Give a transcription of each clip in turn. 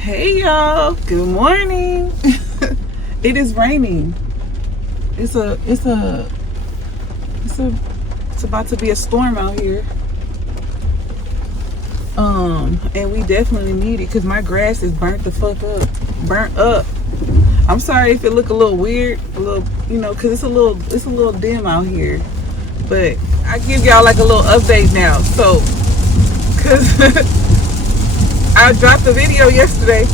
Hey y'all, good morning. It is raining. It's about to be a storm out here. And we definitely need it because my grass is burnt up. I'm sorry if it look a little weird, because it's a little dim out here. But I give y'all like a little update now. So, cause I dropped the video yesterday,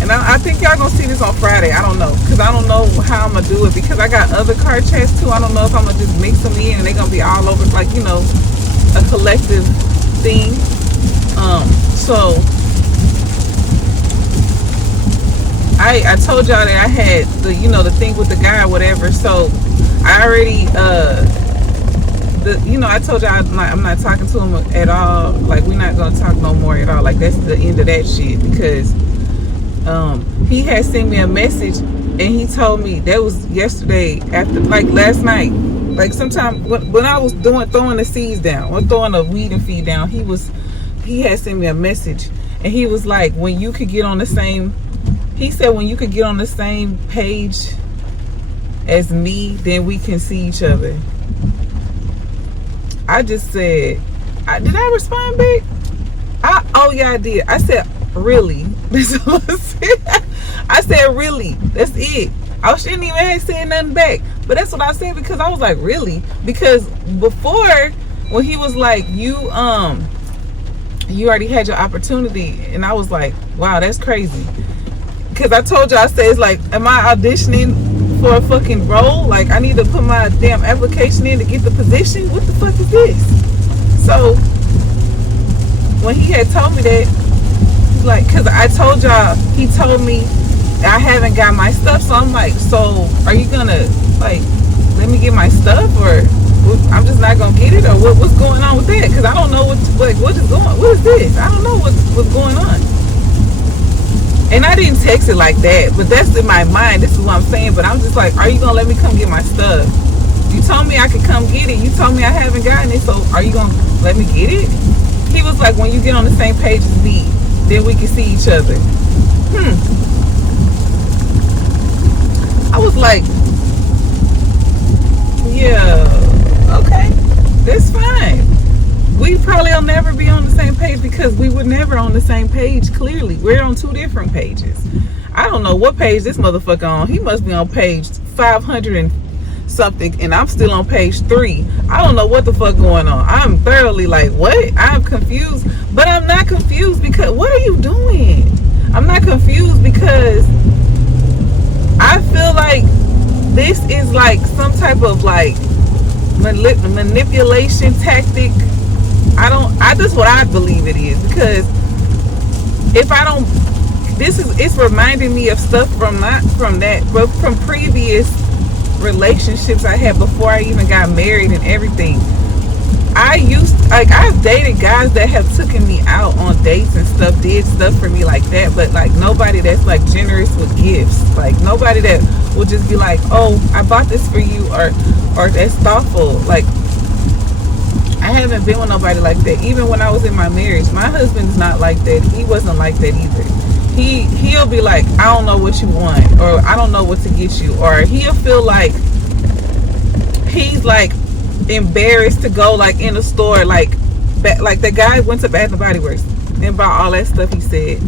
and I think y'all gonna see this on Friday. I don't know, because I don't know how I'm gonna do it, because I got other car chats too. I don't know if I'm gonna just mix them in and they're gonna be all over, like, a collective thing. So I told y'all that I had the thing with the guy or whatever. So I already I told y'all I'm not talking to him at all. Like, we're not gonna talk no more at all. Like, that's the end of that shit, because he had sent me a message and he told me, that was yesterday, after, like, last night, like sometime when I was throwing the seeds down or throwing the weed and feed down, he had sent me a message and he was like, when you could get on the same page as me, then we can see each other. I just said, did I respond back? Oh yeah, I did. I said, really? That's what I said. I said, really? That's it. I shouldn't even have said nothing back. But that's what I said, because I was like, really? Because before, when he was like, you already had your opportunity, and I was like, wow, that's crazy. Because I told you, I said, it's like, am I auditioning for a fucking role? Like, I need to put my damn application in to get the position? What the fuck is this? So when he had told me that, he's like, because I told y'all, he told me I haven't got my stuff. So I'm like, so are you gonna, like, let me get my stuff, or I'm just not gonna get it, or what's going on with that? Because I don't know what is this? I don't know what's going on. And I didn't text it like that, but that's in my mind. This is what I'm saying. But I'm just like, are you gonna let me come get my stuff? You told me I could come get it. You told me I haven't gotten it, so are you gonna let me get it? He was like, when you get on the same page as me, then we can see each other. I was like, yeah, okay, that's fine. We probably will never be on the same page, because we were never on the same page. Clearly, we're on two different pages. I don't know what page this motherfucker on. He must be on page 500 and something, and I'm still on page 3. I don't know what the fuck going on. I'm thoroughly like, what? I'm confused, but I'm not confused because, what are you doing? I'm not confused because I feel like this is like some type of like manipulation tactic. That's what I believe it is, because if I don't, it's reminding me of stuff from previous relationships I had before I even got married and everything. I've dated guys that have taken me out on dates and stuff, did stuff for me like that, but like nobody that's like generous with gifts. Like nobody that will just be like, oh, I bought this for you, or that's thoughtful. Like, I haven't been with nobody like that. Even when I was in my marriage, my husband's not like that. He wasn't like that either. He'll be like, I don't know what you want, or I don't know what to get you, or he'll feel like he's like embarrassed to go like in a store, like the guy went to Bath and Body Works and bought all that stuff. He said,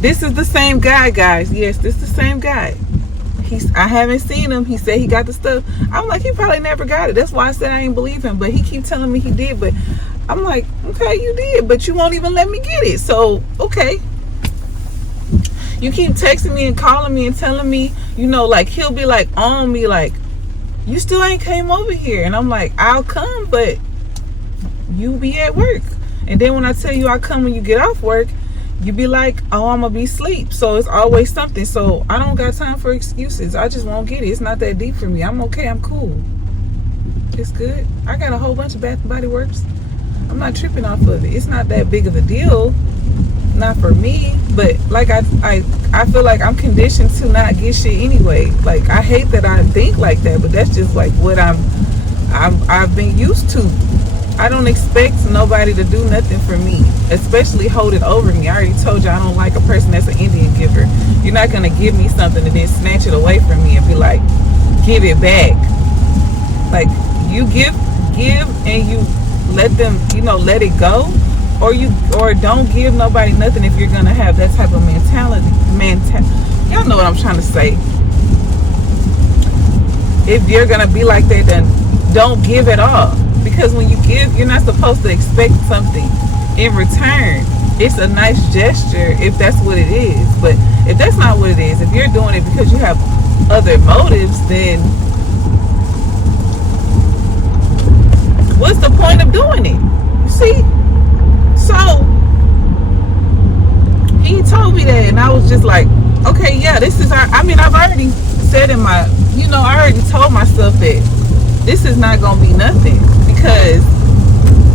this is the same guy, guys. Yes, this is the same guy. I haven't seen him. He said he got the stuff. I'm like, he probably never got it. That's why I said I ain't believe him. But he keep telling me he did. But I'm like, okay, you did, but you won't even let me get it. So, okay. You keep texting me and calling me and telling me, like, he'll be like on me, like, you still ain't came over here. And I'm like, I'll come, but you be at work. And then when I tell you I'll come when you get off work, you be like, oh, I'm gonna be asleep. So it's always something. So I don't got time for excuses. I just won't get it. It's not that deep for me. I'm okay. I'm cool. It's good. I got a whole bunch of Bath and Body Works. I'm not tripping off of it. It's not that big of a deal. Not for me. But like I feel like I'm conditioned to not get shit anyway. Like, I hate that I think like that, but that's just like what I've been used to. I don't expect nobody to do nothing for me, especially hold it over me. I already told you I don't like a person that's an Indian giver. You're not gonna give me something and then snatch it away from me and be like, give it back. Like, you give and you let them, let it go, or don't give nobody nothing if you're gonna have that type of mentality. Y'all know what I'm trying to say. If you're gonna be like that, then don't give at all. Because when you give, you're not supposed to expect something in return. It's a nice gesture if that's what it is. But if that's not what it is, if you're doing it because you have other motives, then what's the point of doing it? You see? So he told me that, and I was just like, okay, yeah, this is I've already said in my, I already told myself that this is not gonna be nothing, because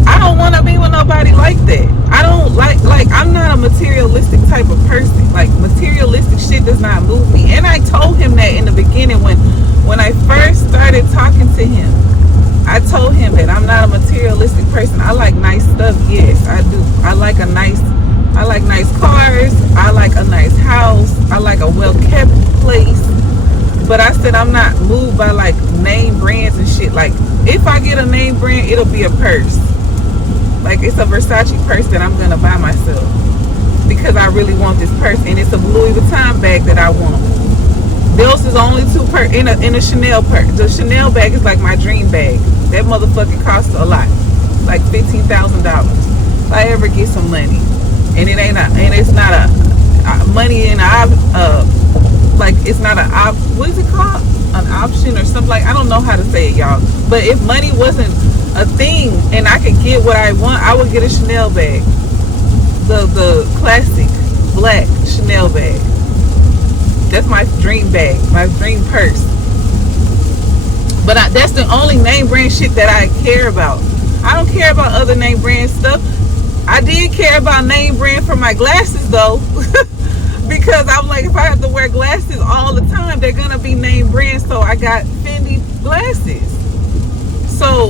I don't want to be with nobody like that. I don't like I'm not a materialistic type of person. Like, materialistic shit does not move me. And I told him that in the beginning when I first started talking to him. I told him that I'm not a materialistic person. I like nice stuff. Yes, I do. I like nice cars. I like a nice house. I like a well-kept place. But I said I'm not moved by like name brands and shit. Like, if I get a name brand, it'll be a purse. Like, it's a Versace purse that I'm gonna buy myself because I really want this purse, and it's a Louis Vuitton bag that I want. Those is only two in a Chanel purse. The Chanel bag is like my dream bag. That motherfucker costs a lot, like $15,000. If I ever get some money, and it's not a money in like, it's not what is it called? An option or something, like, I don't know how to say it, y'all. But if money wasn't a thing and I could get what I want, I would get a Chanel bag. The classic black Chanel bag. That's my dream bag, my dream purse. But that's the only name brand shit that I care about. I don't care about other name brand stuff. I did care about name brand for my glasses though. Because I'm like, if I have to wear glasses all the time, they're gonna be name brand. So I got Fendi glasses. So,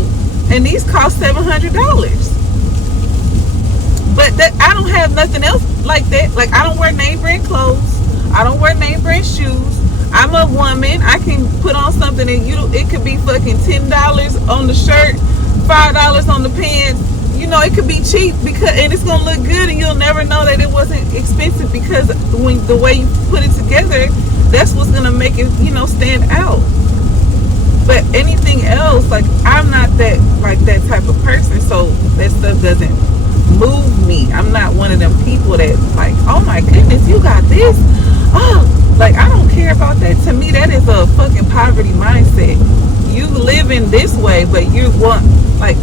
and these cost $700. But that, I don't have nothing else like that. Like, I don't wear name brand clothes. I don't wear name brand shoes. I'm a woman. I can put on something and it could be fucking $10 on the shirt, $5 on the pants. It could be cheap and it's gonna look good, and you'll never know that it wasn't expensive, because when the way you put it together, that's what's gonna make it, stand out. But anything else, like, I'm not that type of person, so that stuff doesn't move me. I'm not one of them people that like, oh my goodness, you got this. Oh, like, I don't care about that. To me, that is a fucking poverty mindset. You live in this way, but you want, like,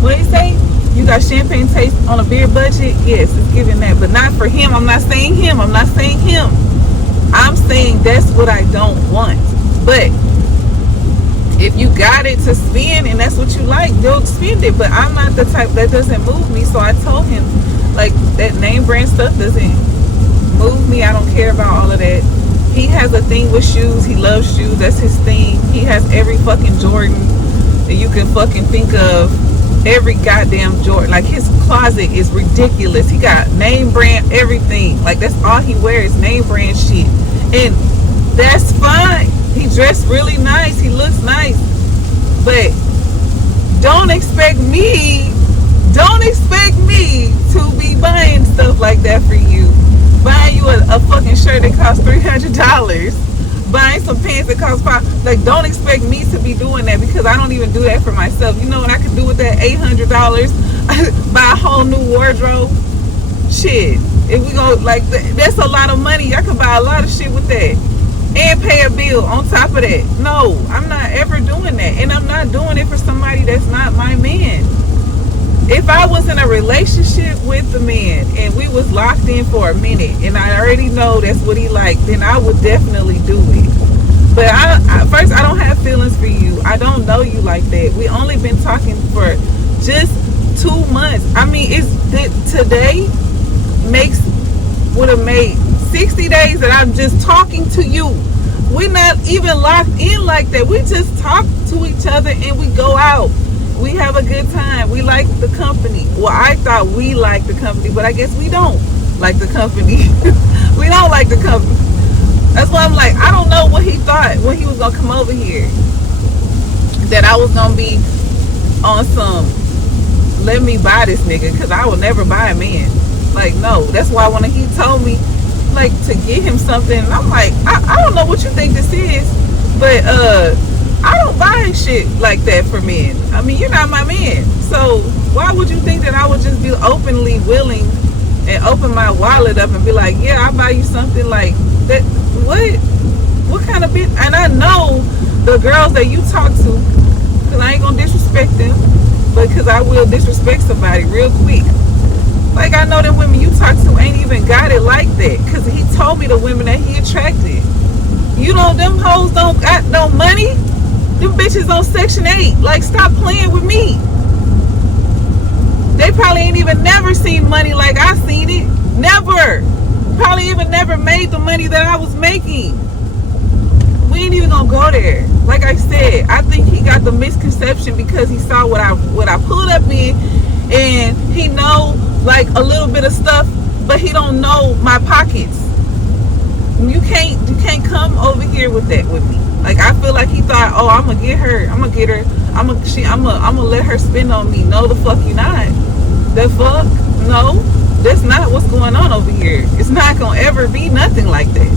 what do you say? You got champagne taste on a beer budget? Yes, it's giving that, but not for him. I'm not saying him. I'm saying that's what I don't want. But if you got it to spend and that's what you like, don't spend it. But I'm not the type that doesn't move me. So I told him, like, that name brand stuff doesn't move me. I don't care about all of that. He has a thing with shoes. He loves shoes. That's his thing. He has every fucking Jordan that you can fucking think of. Every goddamn Jordan. Like, his closet is ridiculous. He got name brand everything. Like, that's all he wears, name brand shit. And that's fine. He dressed really nice. He looks nice. But don't expect me to be buying stuff like that for you. Buying you a fucking shirt that costs $300. Buying some pants that cost $5. Like, don't expect me to be doing that, because I don't even do that for myself. You know what I could do with that $800? Buy a whole new wardrobe. Shit. If we go, like, that's a lot of money. I could buy a lot of shit with that. And pay a bill on top of that. No, I'm not ever doing that. And I'm not doing it for somebody that's not my man. If I was in a relationship with the man and we was locked in for a minute and I already know that's what he liked, then I would definitely do it. But first, I don't have feelings for you. I don't know you like that. We only been talking for just 2 months. I mean, today would have made 60 days that I'm just talking to you. We're not even locked in like that. We just talk to each other and we go out We have a good time. We like the company. Well, I thought we liked the company, but I guess we don't like the company. We don't like the company. That's why I'm like, I don't know what he thought when he was gonna come over here. That I was gonna be on some, let me buy this nigga, because I will never buy a man. Like, no. That's why when he told me, like, to get him something, I'm like, I don't know what you think this is, but I don't buy shit like that for men. I mean, you're not my man. So why would you think that I would just be openly willing and open my wallet up and be like, yeah, I'll buy you something like that? What kind of bitch? And I know the girls that you talk to, because I ain't gonna disrespect them, but because I will disrespect somebody real quick. Like, I know that women you talk to ain't even got it like that, because he told me the women that he attracted. You know, them hoes don't got no money. Them bitches on Section 8. Like, stop playing with me. They probably ain't even never seen money like I seen it. Never. Probably even never made the money that I was making. We ain't even gonna go there. Like I said, I think he got the misconception because he saw what I pulled up in, and he know like a little bit of stuff, but he don't know my pockets. You can't come over here with that with me. Like, I feel like he thought, oh, I'm gonna get her, I'm gonna let her spend on me. No, the fuck you not. The fuck? No, that's not what's going on over here. It's not gonna ever be nothing like that.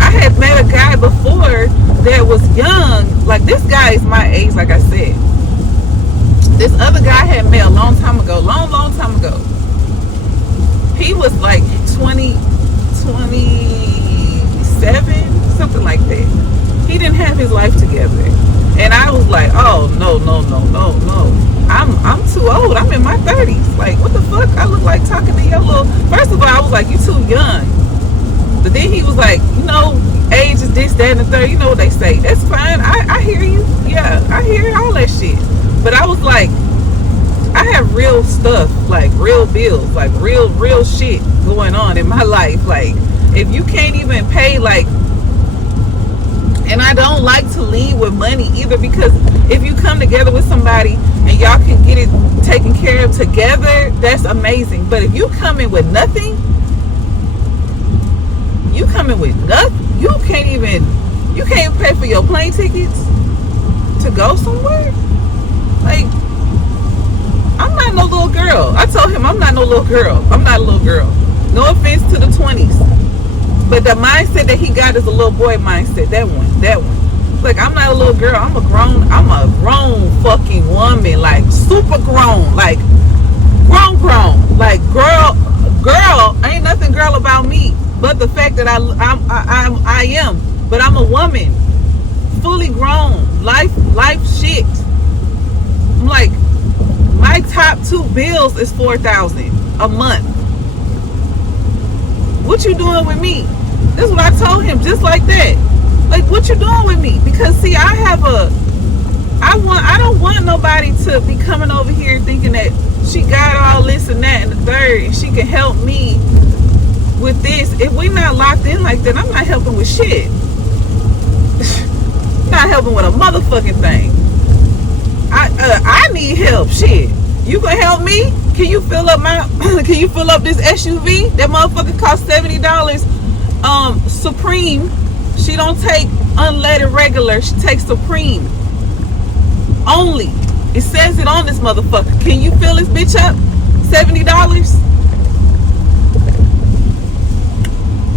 I had met a guy before that was young. Like, this guy is my age, like I said. This other guy I had met a long time ago, long time ago. He was like 27, something like that. He didn't have his life together. And I was like, oh, no. I'm too old. I'm in my 30s. Like, what the fuck? I look like talking to your little... First of all, I was like, you too young. But then he was like, you know, age is this, that, and the third. You know what they say. That's fine. I hear you. Yeah, I hear all that shit. But I was like, I have real stuff, like real bills, like real shit going on in my life. Like, if you can't even pay, like... And I don't like to lead with money either, because if you come together with somebody and y'all can get it taken care of together, that's amazing. But if you come in with nothing, you can't pay for your plane tickets to go somewhere. Like, I'm not no little girl. I told him I'm not no little girl. I'm not a little girl. No offense to the 20s. But the mindset that he got is a little boy mindset. That one. Like, I'm not a little girl. I'm a grown fucking woman. Like, super grown. Like, grown. Like, girl, ain't nothing girl about me. But the fact that I am. But I'm a woman. Fully grown. Life shit. I'm like, my top 2 bills is $4,000 a month. What you doing with me? That's what I told him, just like that. Like, what you doing with me? Because see, I don't want nobody to be coming over here thinking that she got all this and that and the third, and she can help me with this. If we're not locked in like that, I'm not helping with shit. Not helping with a motherfucking thing. I need help. Shit. You gonna help me? Can you fill up this SUV? That motherfucker cost $70. Supreme. She don't take unleaded regular. She takes Supreme. Only. It says it on this motherfucker. Can you fill this bitch up? $70?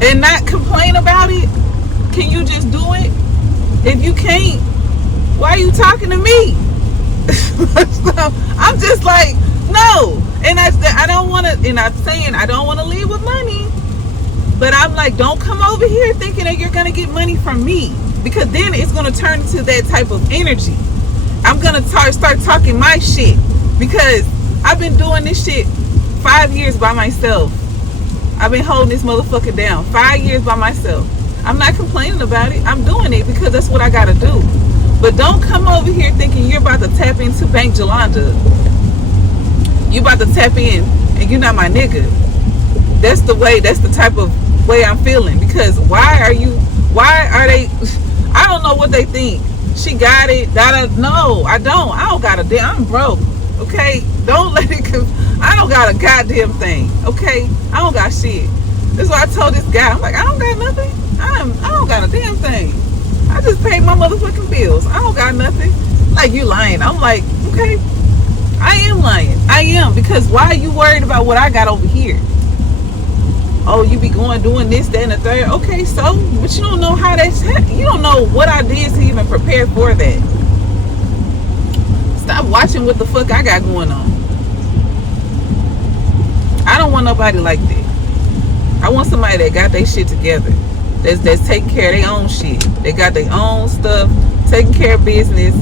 And not complain about it? Can you just do it? If you can't, why are you talking to me? So, I'm just like, no. And I don't want to, and I'm saying I don't want to leave with money, but I'm like, don't come over here thinking that you're going to get money from me, because then it's going to turn into that type of energy. I'm going to start talking my shit, because I've been doing this shit 5 years by myself. I've been holding this motherfucker down 5 years by myself. I'm not complaining about it. I'm doing it because that's what I got to do. But don't come over here thinking you're about to tap into Bank Jolanda. You about to tap in and you're not my nigga. That's the type of way I'm feeling. Because why are they, I don't know what they think. She got it. No, I don't got a damn. I'm broke. Okay, don't let it. I don't got a goddamn thing. Okay, I don't got shit. That's why I told this guy. I'm like, I don't got nothing. I don't got a damn thing. I just paid my motherfucking bills. I don't got nothing. Like, you lying. I'm like, okay, I am lying. I am, because why are you worried about what I got over here? Oh, you be doing this, that, and the third. Okay, so, but you don't know how that's happening. You don't know what I did to even prepare for that. Stop watching what the fuck I got going on. I don't want nobody like that. I want somebody that got their shit together. That's taking care of their own shit. They got their own stuff, taking care of business.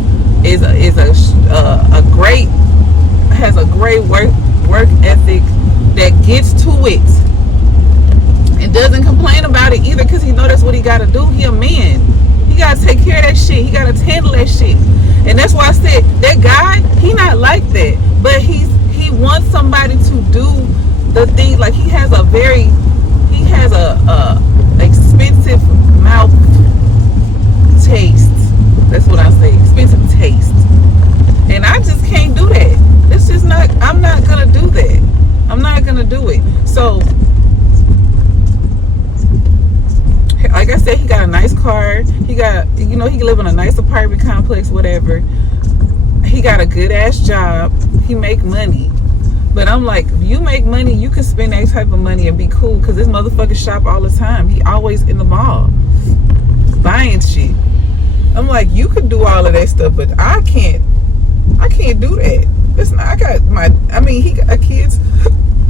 Has a great work ethic, that gets to it and doesn't complain about it either, because he know that's what he got to do. He a man. He got to take care of that shit. He got to handle that shit. And that's why I said that guy, he not like that, but he wants somebody to do the thing. Like, he has a expensive mouth taste. That's what I say, expensive taste. And I just can't do that. It's just not, I'm not gonna do that. I'm not gonna do it. So, like I said, he got a nice car. He got, he can live in a nice apartment complex, whatever. He got a good ass job. He make money. But I'm like, if you make money, you can spend that type of money and be cool, because this motherfucker shop all the time. He always in the mall buying shit. I'm like, you could do all of that stuff, but I can't do that. Listen, he got kids.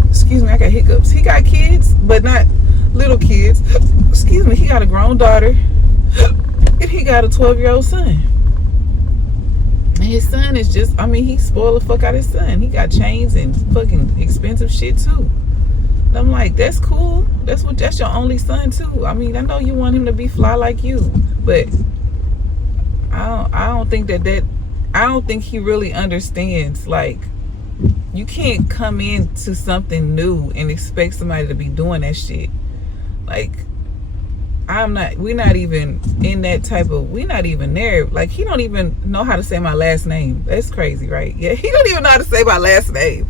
Excuse me, I got hiccups. He got kids, but not little kids. Excuse me, he got a grown daughter, and he got a 12-year-old son. And his son is just, he spoiled the fuck out of his son. He got chains and fucking expensive shit too. And I'm like, that's cool. That's your only son too. I know you want him to be fly like you, but I don't think I don't think he really understands. Like, you can't come into something new and expect somebody to be doing that shit. Like, we're not even in that we're not even there. Like, he don't even know how to say my last name. That's crazy, right? Yeah, he don't even know how to say my last name.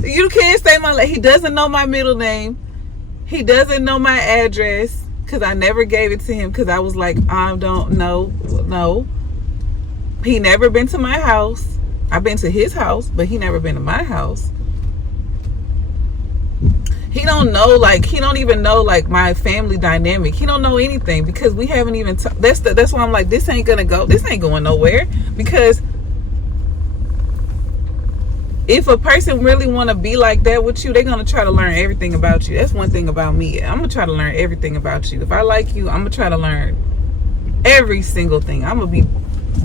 You can't say he doesn't know my middle name. He doesn't know my address, because I never gave it to him, because I was like, I don't know. No. He never been to my house. I've been to his house, but he never been to my house. He don't know, he don't even know, my family dynamic. He don't know anything, because we haven't even that's why I'm like, this ain't going nowhere. Because if a person really want to be like that with you, they're going to try to learn everything about you. That's one thing about me. I'm going to try to learn everything about you. If I like you, I'm going to try to learn every single thing. I'm going to be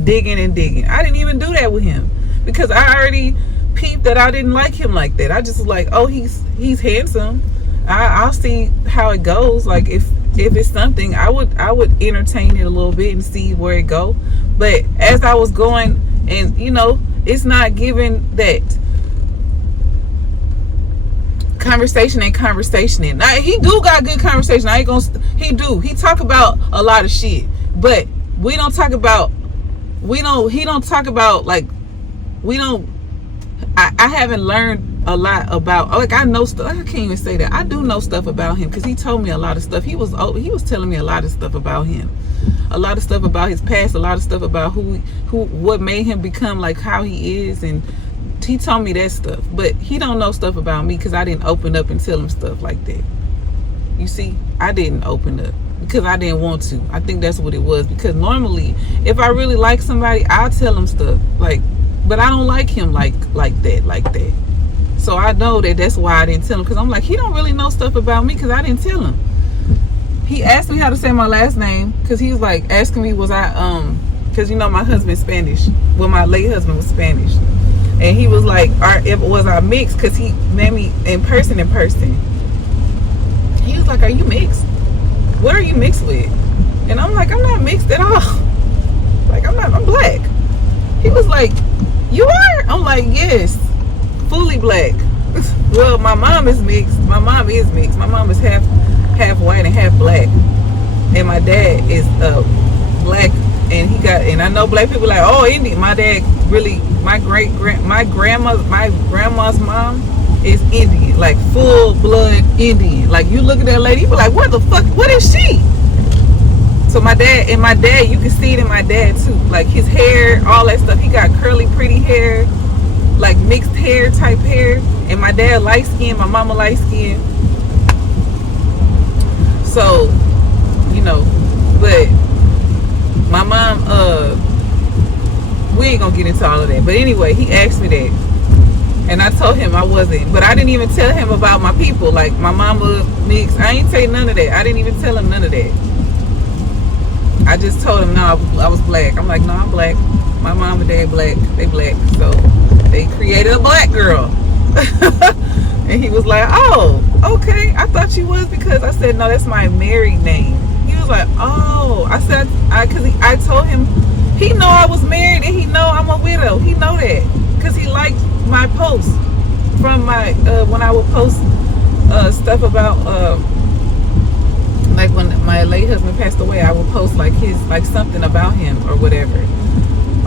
digging and digging. I didn't even do that with him, because I already peeped that I didn't like him like that. I just was like, oh, he's handsome. I'll see how it goes. Like, if it's something, I would entertain it a little bit and see where it go. But as I was going, and it's not giving that conversation and now, he do got good conversation. He talk about a lot of shit, but he don't talk about I haven't learned a lot about, I know stuff. I can't even say that. I do know stuff about him, because he told me a lot of stuff. He was telling me a lot of stuff about him, a lot of stuff about his past, a lot of stuff about what made him become like how he is, and he told me that stuff. But he don't know stuff about me, because I didn't open up and tell him stuff like that. You see, I didn't open up because I didn't want to. I think that's what it was, because normally if I really like somebody, I'll tell them stuff, but I don't like him like that. So I know that's why I didn't tell him, because I'm like, he don't really know stuff about me, because I didn't tell him. He asked me how to say my last name, because he was like asking me, was I because my husband's Spanish. Well, my late husband was Spanish, and he was like, was I mixed? Because he met me in person. He was like, are you mixed? What are you mixed with? And I'm like, I'm not mixed at all. Like, I'm black. He was like, you are? I'm like, yes, fully black. Well, my mom is mixed. My mom is half white and half black. And my dad is black, and he got, and I know black people like, oh, Indian. My dad really, my grandma's mom is Indian, like full blood Indian. Like you look at that lady, you be like, what the fuck? What is she? So my dad, you can see it in my dad too. Like his hair, all that stuff. He got curly, pretty hair, like mixed hair type hair. And my dad light skin, my mama light skin. So, you know, but my mom, we ain't gonna get into all of that. But anyway, he asked me that. And I told him I wasn't. But I didn't even tell him about my people. Like my mama mixed. I ain't say none of that. I didn't even tell him none of that. I just told him, no, I was black. I'm like, no, I'm black. My mom and dad black. They black. So they created a black girl. And he was like, oh, okay. I thought you was, because I said, no, that's my married name. He was like, oh. I said, because I told him, he know I was married and he know I'm a widow. He know that because he liked my posts from my, when I would post stuff about, like when my late husband passed away, I would post like like something about him or whatever.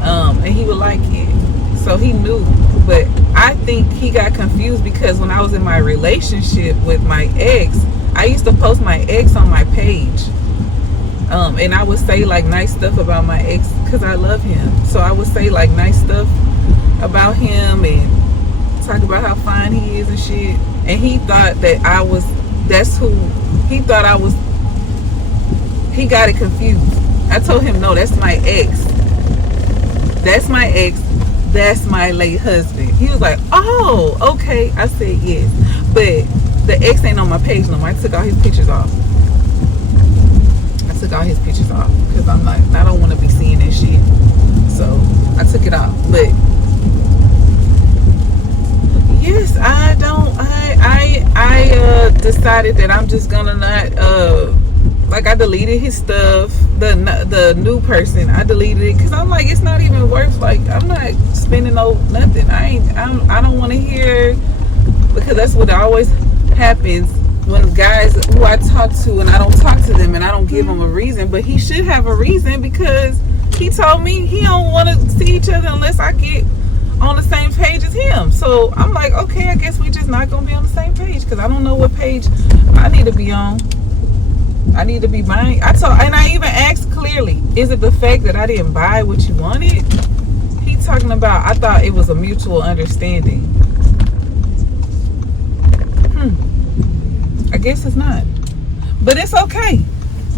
And he would like it. So he knew. But I think he got confused because when I was in my relationship with my ex, I used to post my ex on my page. And I would say like nice stuff about my ex because I love him. So I would say like nice stuff about him and talk about how fine he is and shit. And he thought that he got it confused. I told him, no, that's my ex. That's my ex. That's my late husband. He was like, oh, okay. I said, yes. But the ex ain't on my page no more. I took all his pictures off. Because I'm like, I don't want to be seeing that shit. So I took it off. But yes, I decided that I'm just gonna not like I deleted his stuff. The new person, I deleted it because I'm like, it's not even worth, like I'm not spending nothing. I don't want to hear, because that's what always happens when guys who I talk to and I don't talk to them and I don't give them a reason. But he should have a reason because he told me he don't want to see each other unless I get on the same page as him. So I'm like, okay, I guess we just not gonna be on the same page because I don't know what page I need to be on. I need to be buying. And I even asked clearly, is it the fact that I didn't buy what you wanted? He talking about, I thought it was a mutual understanding. I guess it's not, but it's okay.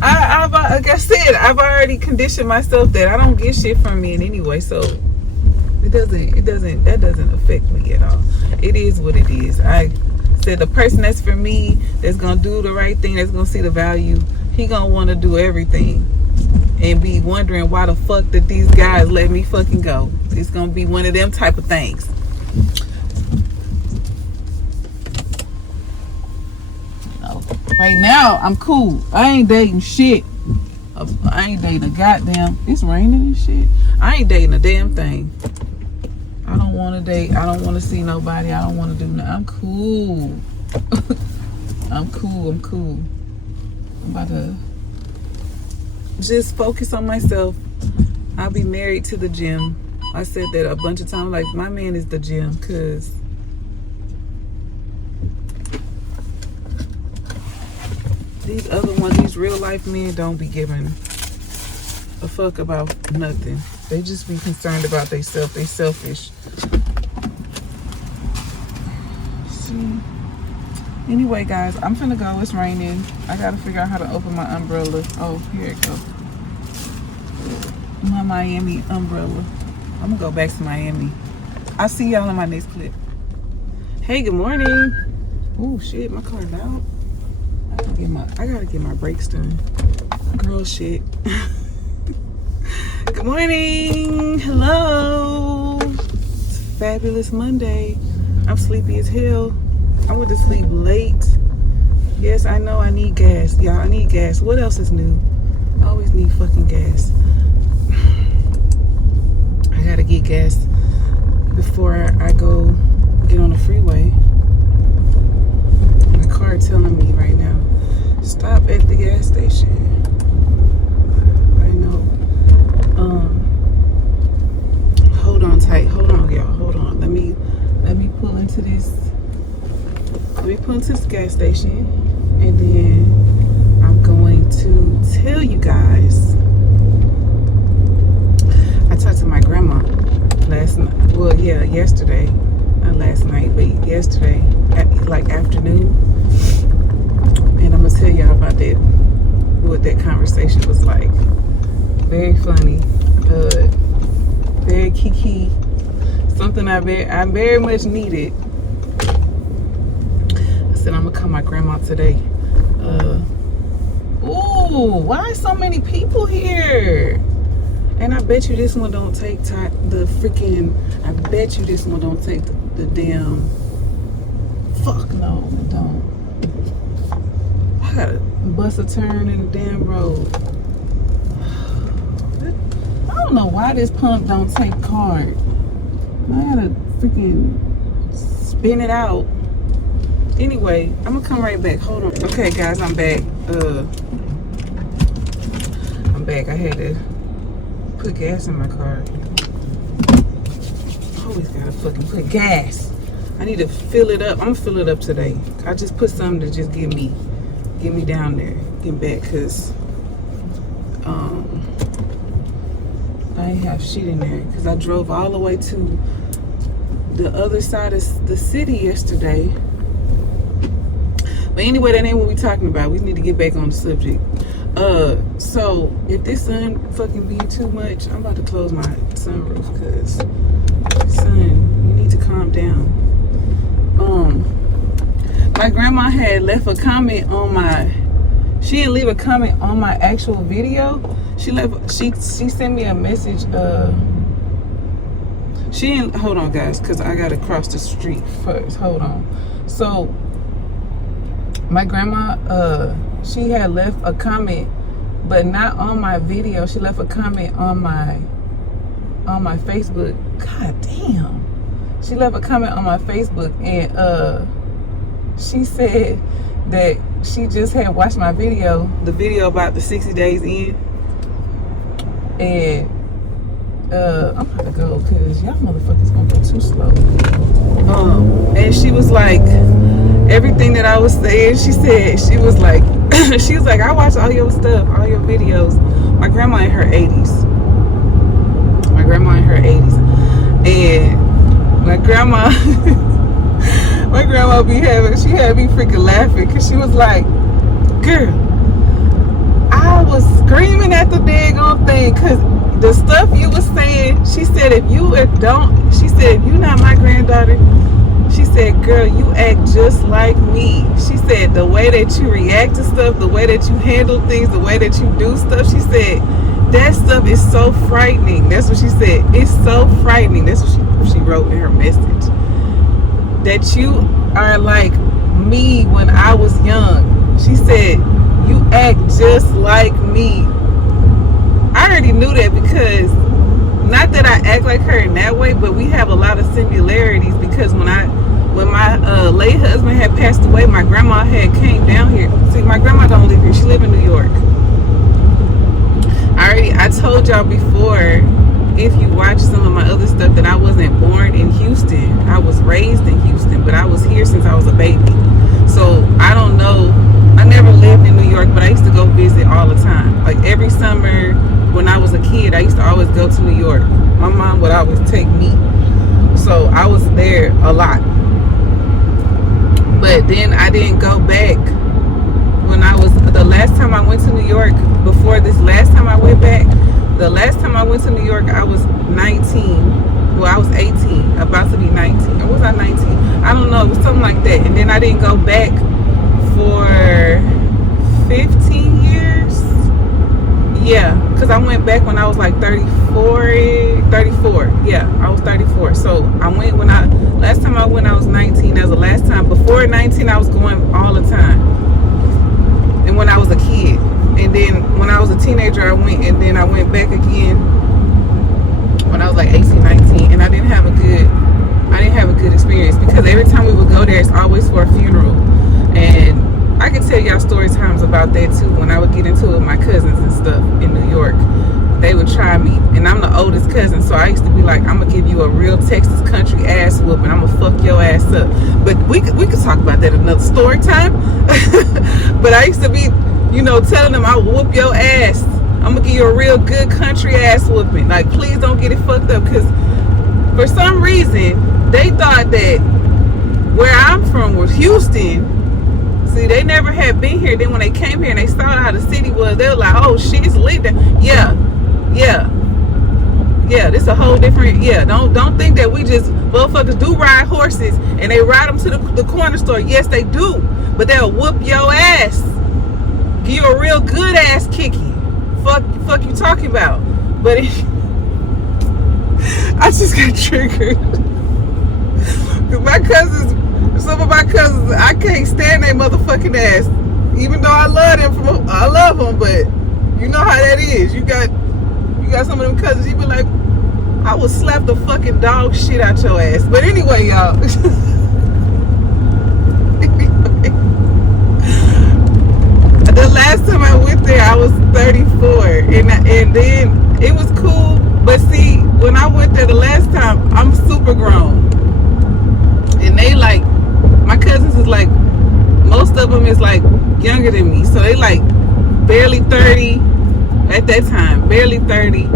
Like I said, I've already conditioned myself that I don't get shit from men anyway, so that doesn't affect me at all. It is what it is. I said the person that's for me, that's gonna do the right thing, that's gonna see the value, he gonna want to do everything and be wondering why the fuck did these guys let me fucking go. It's gonna be one of them type of things. Right now, I'm cool. I ain't dating shit. I ain't dating a goddamn. It's raining and shit. I ain't dating a damn thing. I don't want to date. I don't want to see nobody. I don't want to do nothing. I'm cool. I'm cool. I'm about to just focus on myself. I'll be married to the gym. I said that a bunch of times. Like, my man is the gym, because these other ones, these real life men, don't be giving a fuck about nothing. They just be concerned about themselves. They selfish. See? Anyway, guys, I'm finna go. It's raining. I gotta figure out how to open my umbrella. Oh, here it goes. My Miami umbrella. I'm gonna go back to Miami. I'll see y'all in my next clip. Hey, good morning. Oh shit, my car's out. I gotta get my brakes done. Girl shit. Good morning. Hello. It's a fabulous Monday. I'm sleepy as hell. I went to sleep late. Yes, I know I need gas. Y'all, I need gas. What else is new? I always need fucking gas. I gotta get gas before I go get on the freeway. My car telling me right now, stop at the gas station. I know. pulling to the gas station, and then I'm going to tell you guys. I talked to my grandma last night. Well, yeah, yesterday. Not last night, but yesterday, like afternoon. And I'm gonna tell y'all about that. What that conversation was like. Very funny. Very kiki. Something I very much needed. I said I'm gonna call my grandma today. Ooh, why so many people here? And I bet you this one don't take the freaking. I bet you this one don't take the damn. Fuck no, it don't. I gotta bust a turn in the damn road. I don't know why this pump don't take card. I gotta freaking spin it out. Anyway, I'm gonna come right back. Hold on. Okay, guys, I'm back. I'm back. I had to put gas in my car. Always gotta fucking put gas. I need to fill it up. I'm gonna fill it up today. I just put something to just get me down there, get back, cause I ain't have shit in there, cause I drove all the way to the other side of the city yesterday. But anyway, that ain't what we talking about. We need to get back on the subject. So if this sun fucking be too much, I'm about to close my sunroof, cause son, you need to calm down. My grandma had left a comment on my. She didn't leave a comment on my actual video. She sent me a message. She didn't. Hold on, guys, cause I gotta cross the street first. Hold on. So my grandma, she had left a comment, but not on my video. She left a comment on my Facebook. God damn. She left a comment on my Facebook, and she said that she just had watched my video, the video about the 60 days in, and I'm about to go because y'all motherfuckers gonna go too slow. And she was like, everything that I was saying, she was like, I watched all your stuff, all your videos. My grandma in her 80s. And my grandma she had me freaking laughing, because she was like, girl, I was screaming at the daggone thing, because the stuff you was saying, she said, if you not my granddaughter, she said, girl, you act just like me. She said, the way that you react to stuff, the way that you handle things, the way that you do stuff, she said, that stuff is so frightening. That's what she said. It's so frightening. That's what she wrote in her message. That you are like me when I was young. She said, you act just like me. I already knew that, because not that I act like her in that way, but we have a lot of similarities, because when my late husband had passed away, my grandma had came down here. See, my grandma don't live here. She live in New York. I told y'all before, if you watch some of my other stuff, that I wasn't born in Houston. I was raised in Houston, but I was here since I was a baby. So I don't know. I never lived in New York, but I used to go visit all the time. Like every summer when I was a kid, I used to always go to New York. My mom would always take me. So I was there a lot. But then I didn't go back when the last time I went to New York, before this last time I went back, the last time I went to New York, I was 19. Well, I was 18, about to be 19. Or was I 19? I don't know. It was something like that. And then I didn't go back for 15 years. Yeah, because I went back when I was like 34. Yeah, I was 34. So I went last time I went, I was 19. That was the last time. Before 19, I was going all the time. And when I was a kid. And then when I was a teenager, I went, and then I went back again when I was like 18, 19, and I didn't have a good experience, because every time we would go there, it's always for a funeral. And I can tell y'all story times about that too, when I would get into it with my cousins and stuff in New York. they would try me. And I'm the oldest cousin, so I used to be like, I'm gonna give you a real Texas country ass whooping. I'm gonna fuck your ass up. But we could talk about that another story time. But I used to be, you know, telling them I will whoop your ass. I'm gonna give you a real good country ass whooping. Like, please don't get it fucked up, because for some reason they thought that where I'm from was Houston. See, they never had been here. Then when they came here and they saw how the city was, they were like, oh shit, it's lit there. Yeah, this a whole different, don't think that we just, motherfuckers do ride horses and they ride them to the corner store. Yes, they do, but they'll whoop your ass, give you a real good ass kicking. Fuck you talking about. But I just got triggered. My cousins, some of my cousins, I can't stand their motherfucking ass. Even though I love them, but you know how that is. You got some of them cousins, you be like, I will slap the fucking dog shit out your ass. But anyway, y'all. The last time I went there, I was 34, and then it was cool. But see, when I went there the last time, I'm super grown, and they like, my cousins is like, most of them is like younger than me, so they like barely 30 at that time, barely 30,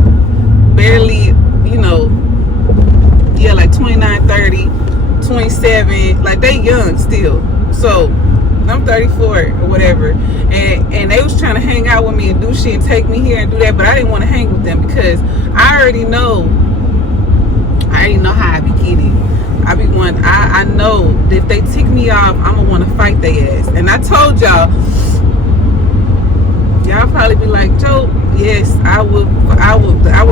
barely, you know, yeah, like 29, 30, 27, like they young still. So I'm 34 or whatever, and they was trying to hang out with me and do shit and take me here and do that, but I didn't want to hang with them because I already know how I be getting. I know that if they tick me off, I'm gonna want to fight their ass. And I told y'all probably be like, Joe, yes, I would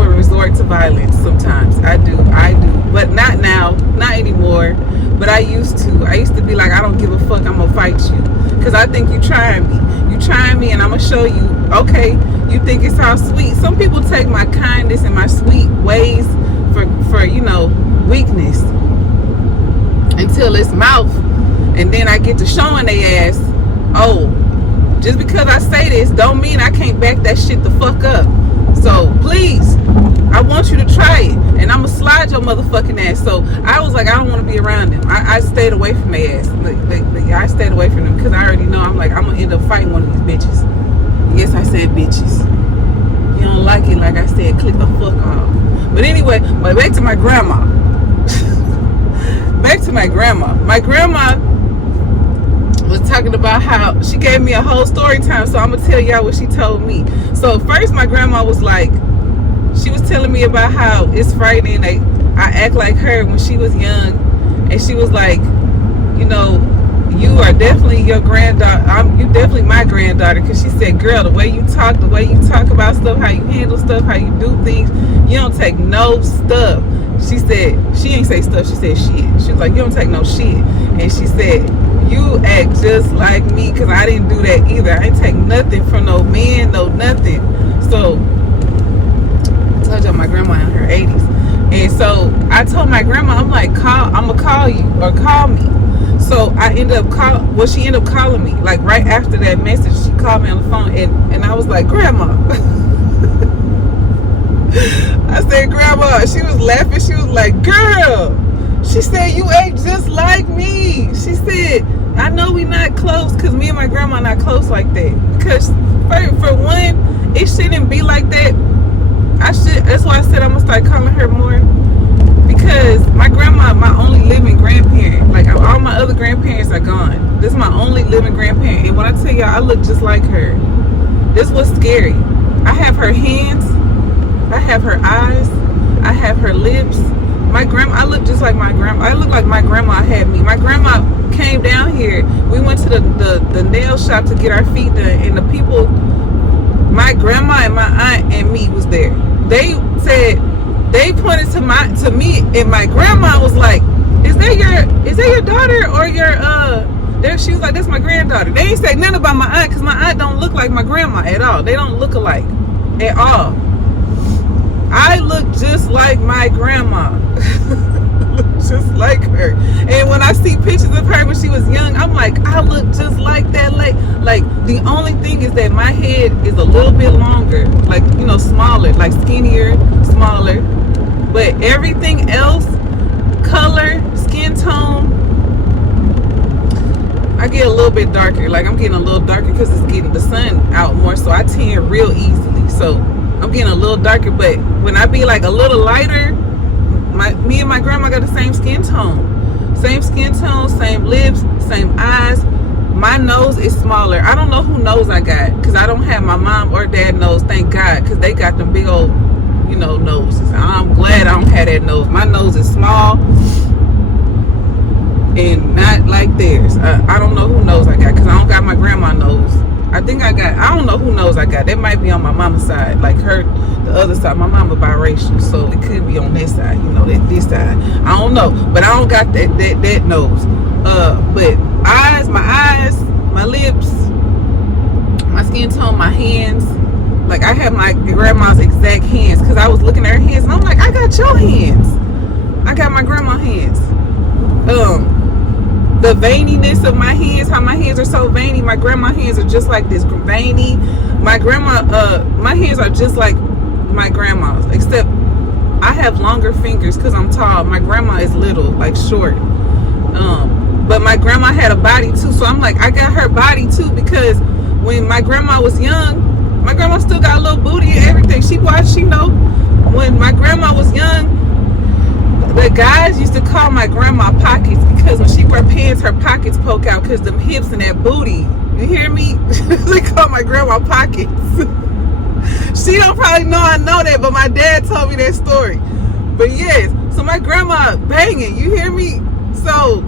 resort to violence sometimes. I do, but not now, not anymore. But I used to be like, I don't give a fuck, I'm gonna fight you, because I think you trying me, and I'm gonna show you. Okay, you think it's all sweet. Some people take my kindness and my sweet ways for you know, weakness, until it's mouth, and then I get to showing they ass. Oh, just because I say this don't mean I can't back that shit the fuck up. So please, I want you to try it, and I'm gonna slide your motherfucking ass. So I was like, I don't want to be around them. I stayed away from their ass. I stayed away from them because I already know I'm gonna end up fighting one of these bitches. Yes, I said bitches. You don't like it, like I said, click the fuck off. But anyway, back to my grandma. My grandma was talking about how she gave me a whole story time, so I'm gonna tell y'all what she told me. So first, my grandma was like, she was telling me about how it's frightening. I act like her when she was young, and she was like, you know, you are definitely your granddaughter. You definitely my granddaughter, because she said, girl, the way you talk about stuff, how you handle stuff, how you do things, you don't take no stuff. She said, she ain't say stuff, she said shit. She was like, you don't take no shit. And she said, you act just like me, because I didn't do that either. I ain't take nothing from no man, no nothing. So I told y'all my grandma in her 80s. And so I told my grandma, I'm like, I'm gonna call you, or call me. So I ended up she ended up calling me. Like right after that message, she called me on the phone, and I was like, Grandma. I said, Grandma. She was laughing. She was like, girl. She said, you act just like me. She said, I know we not close, because me and my grandma not close like that. Because for one, it shouldn't be like that. That's why I said I'm gonna start calling her more, because my grandma, my only living grandparent. Like all my other grandparents are gone. This is my only living grandparent, and when I tell y'all, I look just like her. This was scary. I have her hands, I have her eyes, I have her lips. My grandma, I look just like my grandma. I look like my grandma had me. My grandma came down here. We went to the nail shop to get our feet done, and the people, my grandma and my aunt and me was there. They said, they pointed to me, and my grandma was like, is that your daughter, or your there? She was like, that's my granddaughter. They ain't say nothing about my aunt, because my aunt don't look like my grandma at all. They don't look alike at all. I look just like my grandma. Just like her. And when I see pictures of her when she was young, I'm like, I look just like that. Like The only thing is that my head is a little bit longer, like, you know, smaller, like skinnier, smaller. But everything else, color, skin tone, I get a little bit darker. Like, I'm getting a little darker because it's getting the sun out more, so I tan real easily. So I'm getting a little darker. But when I be like a little lighter, me and my grandma got the same skin tone. Same skin tone, same lips, same eyes. My nose is smaller. I don't know who nose I got, because I don't have my mom or dad nose, thank God, because they got them big old, you know, noses. I'm glad I don't have that nose. My nose is small and not like theirs. I don't know who nose I got, because I don't got my grandma nose. I don't know who nose I got. That might be on my mama's side, like her, the other side. My mama biracial, so it could be on this side, you know, this side. I don't know, but I don't got that nose. But my eyes, my lips, my skin tone, my hands, like I have my grandma's exact hands, because I was looking at her hands and I'm like, I got your hands. I got my grandma's hands. The veininess of my hands, how my hands are so veiny. My grandma's hands are just like this, veiny. My hands are just like my grandma's, except I have longer fingers because I'm tall. My grandma is little, like short. But my grandma had a body too, so I'm like, I got her body too, because when my grandma was young, my grandma still got a little booty and everything. She know, when my grandma was young, the guys used to call my grandma pockets, because when she wear pants, her pockets poke out because them hips and that booty. You hear me? They call my grandma pockets. She don't probably know I know that, but my dad told me that story. But yes, so my grandma banging. You hear me? So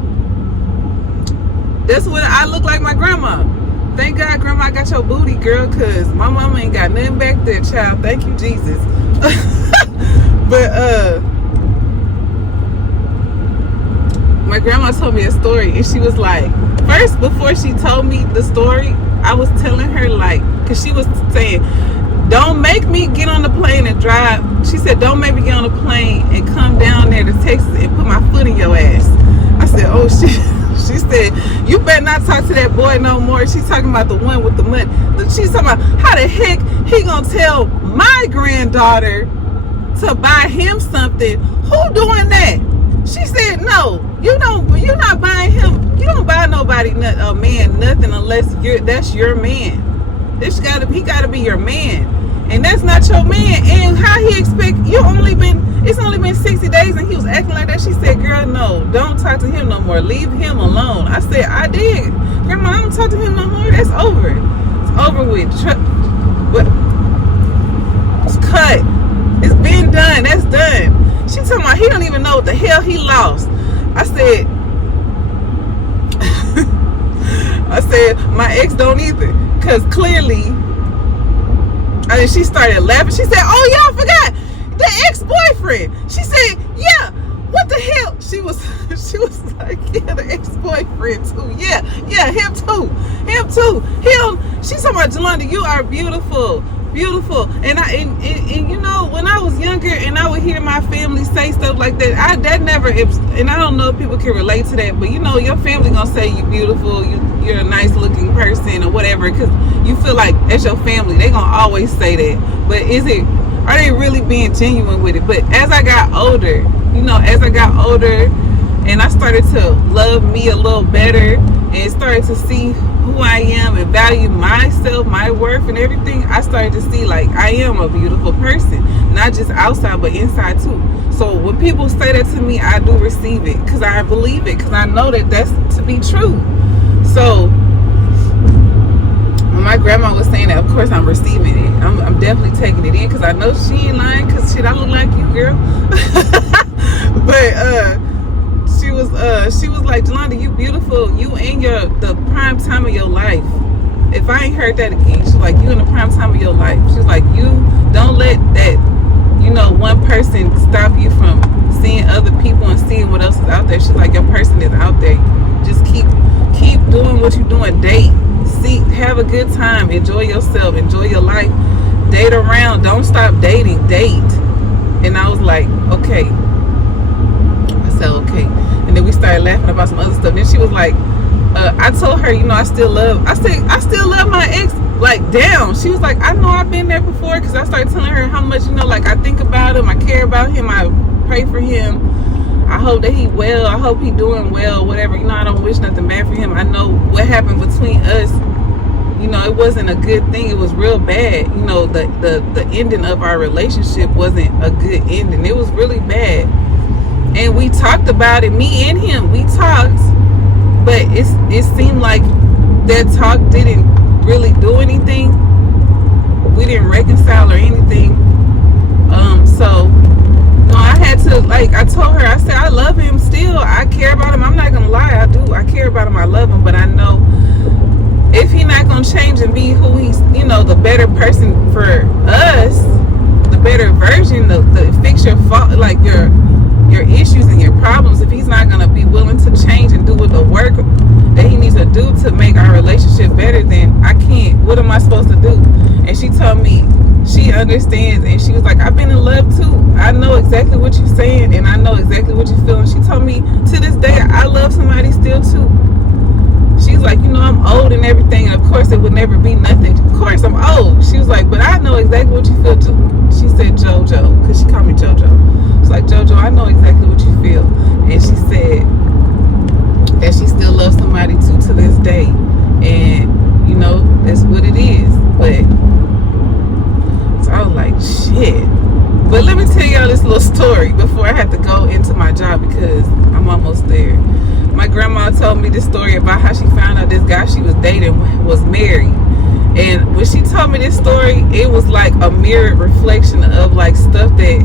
that's when I look like my grandma. Thank God, grandma, I got your booty, girl, because my mama ain't got nothing back there, child. Thank you, Jesus. But my grandma told me a story, and she was like, first, before she told me the story, I was telling her, like, because she was saying, don't make me get on the plane and drive. She said, don't make me get on the plane and come down there to Texas and put my foot in your ass. I said, oh shit. She said, you better not talk to that boy no more. She's talking about the one with the money. She's talking about how the heck he gonna tell my granddaughter to buy him something. Who doing that? She said, no, you're not buying him. You don't buy nobody, a man, nothing unless that's your man. He gotta be your man. And that's not your man. And how he expect, it's only been 60 days and he was acting like that. She said, girl, no, don't talk to him no more. Leave him alone. I said, I did. Grandma, I don't talk to him no more. That's over. It's over with. What? It's cut. It's been done. That's done. She talking about he don't even know what the hell he lost. I said, my ex don't either. Because clearly, and she started laughing. She said, oh, yeah, I forgot. The ex-boyfriend. She said, yeah, what the hell? She was like, yeah, the ex-boyfriend too. Yeah, him too. She's talking about, Joelanda, you are beautiful. And you know, when I was younger and I would hear my family say stuff like that, that never, and I don't know if people can relate to that, but you know, your family gonna say you beautiful, you're a nice looking person or whatever, because you feel like that's your family. They gonna always say that, but are they really being genuine with it? But as I got older, and I started to love me a little better and started to see who I am and value myself, my worth and everything, I started to see like I am a beautiful person, not just outside but inside too. So when people say that to me, I do receive it, because I believe it, because I know that that's to be true. So when my grandma was saying that, of course I'm receiving it. I'm definitely taking it in, because I know she ain't lying, because shit, I look like you, girl. But she was like, Joelanda, you beautiful. You in the prime time of your life. If I ain't heard that again, she's like, you in the prime time of your life. She's like, you don't let that, one person stop you from seeing other people and seeing what else is out there. She's like, your person is out there. Just keep doing what you're doing. Date, have a good time, enjoy yourself, enjoy your life, date around, don't stop dating, date. And I was like, okay. I said, okay. And then we started laughing about some other stuff. Then she was like, I told her, I still love my like, damn. She was like, I know I've been there before, because I started telling her how much, like, I think about him, I care about him, I pray for him, I hope that he well, I hope he doing well, whatever. I don't wish nothing bad for him. I know what happened between us, it wasn't a good thing. It was real bad. The ending of our relationship wasn't a good ending. It was really bad. And we talked about it, me and him, we talked, but it seemed like that talk didn't really do anything. We didn't reconcile or anything. So I had to, like, I told her, I said, I love him still. I care about him. I'm not gonna lie, I do. I care about him. I love him, but I know if he's not gonna change and be who he's, the better person for us, the better version, the fix your fault, like your issues and your problems, if he's not gonna be willing to change and do with the work that he needs to do to make our relationship better, then I can't. What am I supposed to do? And she told me she understands, and she was like, I've been in love too. I know exactly what you're saying, and I know exactly what you feel. And she told me, to this day, I love somebody still too. She's like, I'm old and everything, and of course it would never be nothing. Of course I'm old. She was like, but I know exactly what you feel too. She said JoJo, because she called me JoJo. She's like, JoJo, I know exactly what you feel. And she said that she still loves somebody too to this day. And, that's what it is. But, so I was like, shit. But let me tell y'all this little story before I have to go into my job, because I'm almost there. My grandma told me this story about how she found out this guy she was dating was married. And when she told me this story, it was like a mirrored reflection of like stuff that,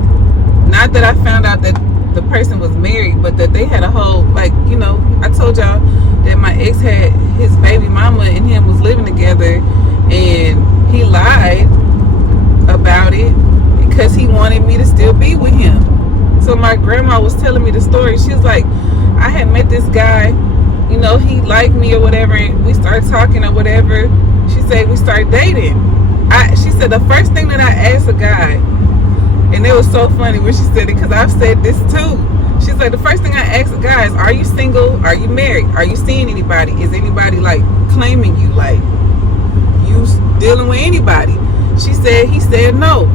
not that I found out that the person was married, but that they had a whole, like, I told y'all that my ex had his baby mama and him was living together, and he lied about it because he wanted me to still be with him. So my grandma was telling me the story. She was like, I had met this guy, he liked me or whatever, and we started talking or whatever. She said we started dating. She said the first thing that I asked a guy, and it was so funny when she said it, because I've said this too. She's like, the first thing I asked a guy is, are you single? Are you married? Are you seeing anybody? Is anybody like claiming you, like you dealing with anybody? He said no.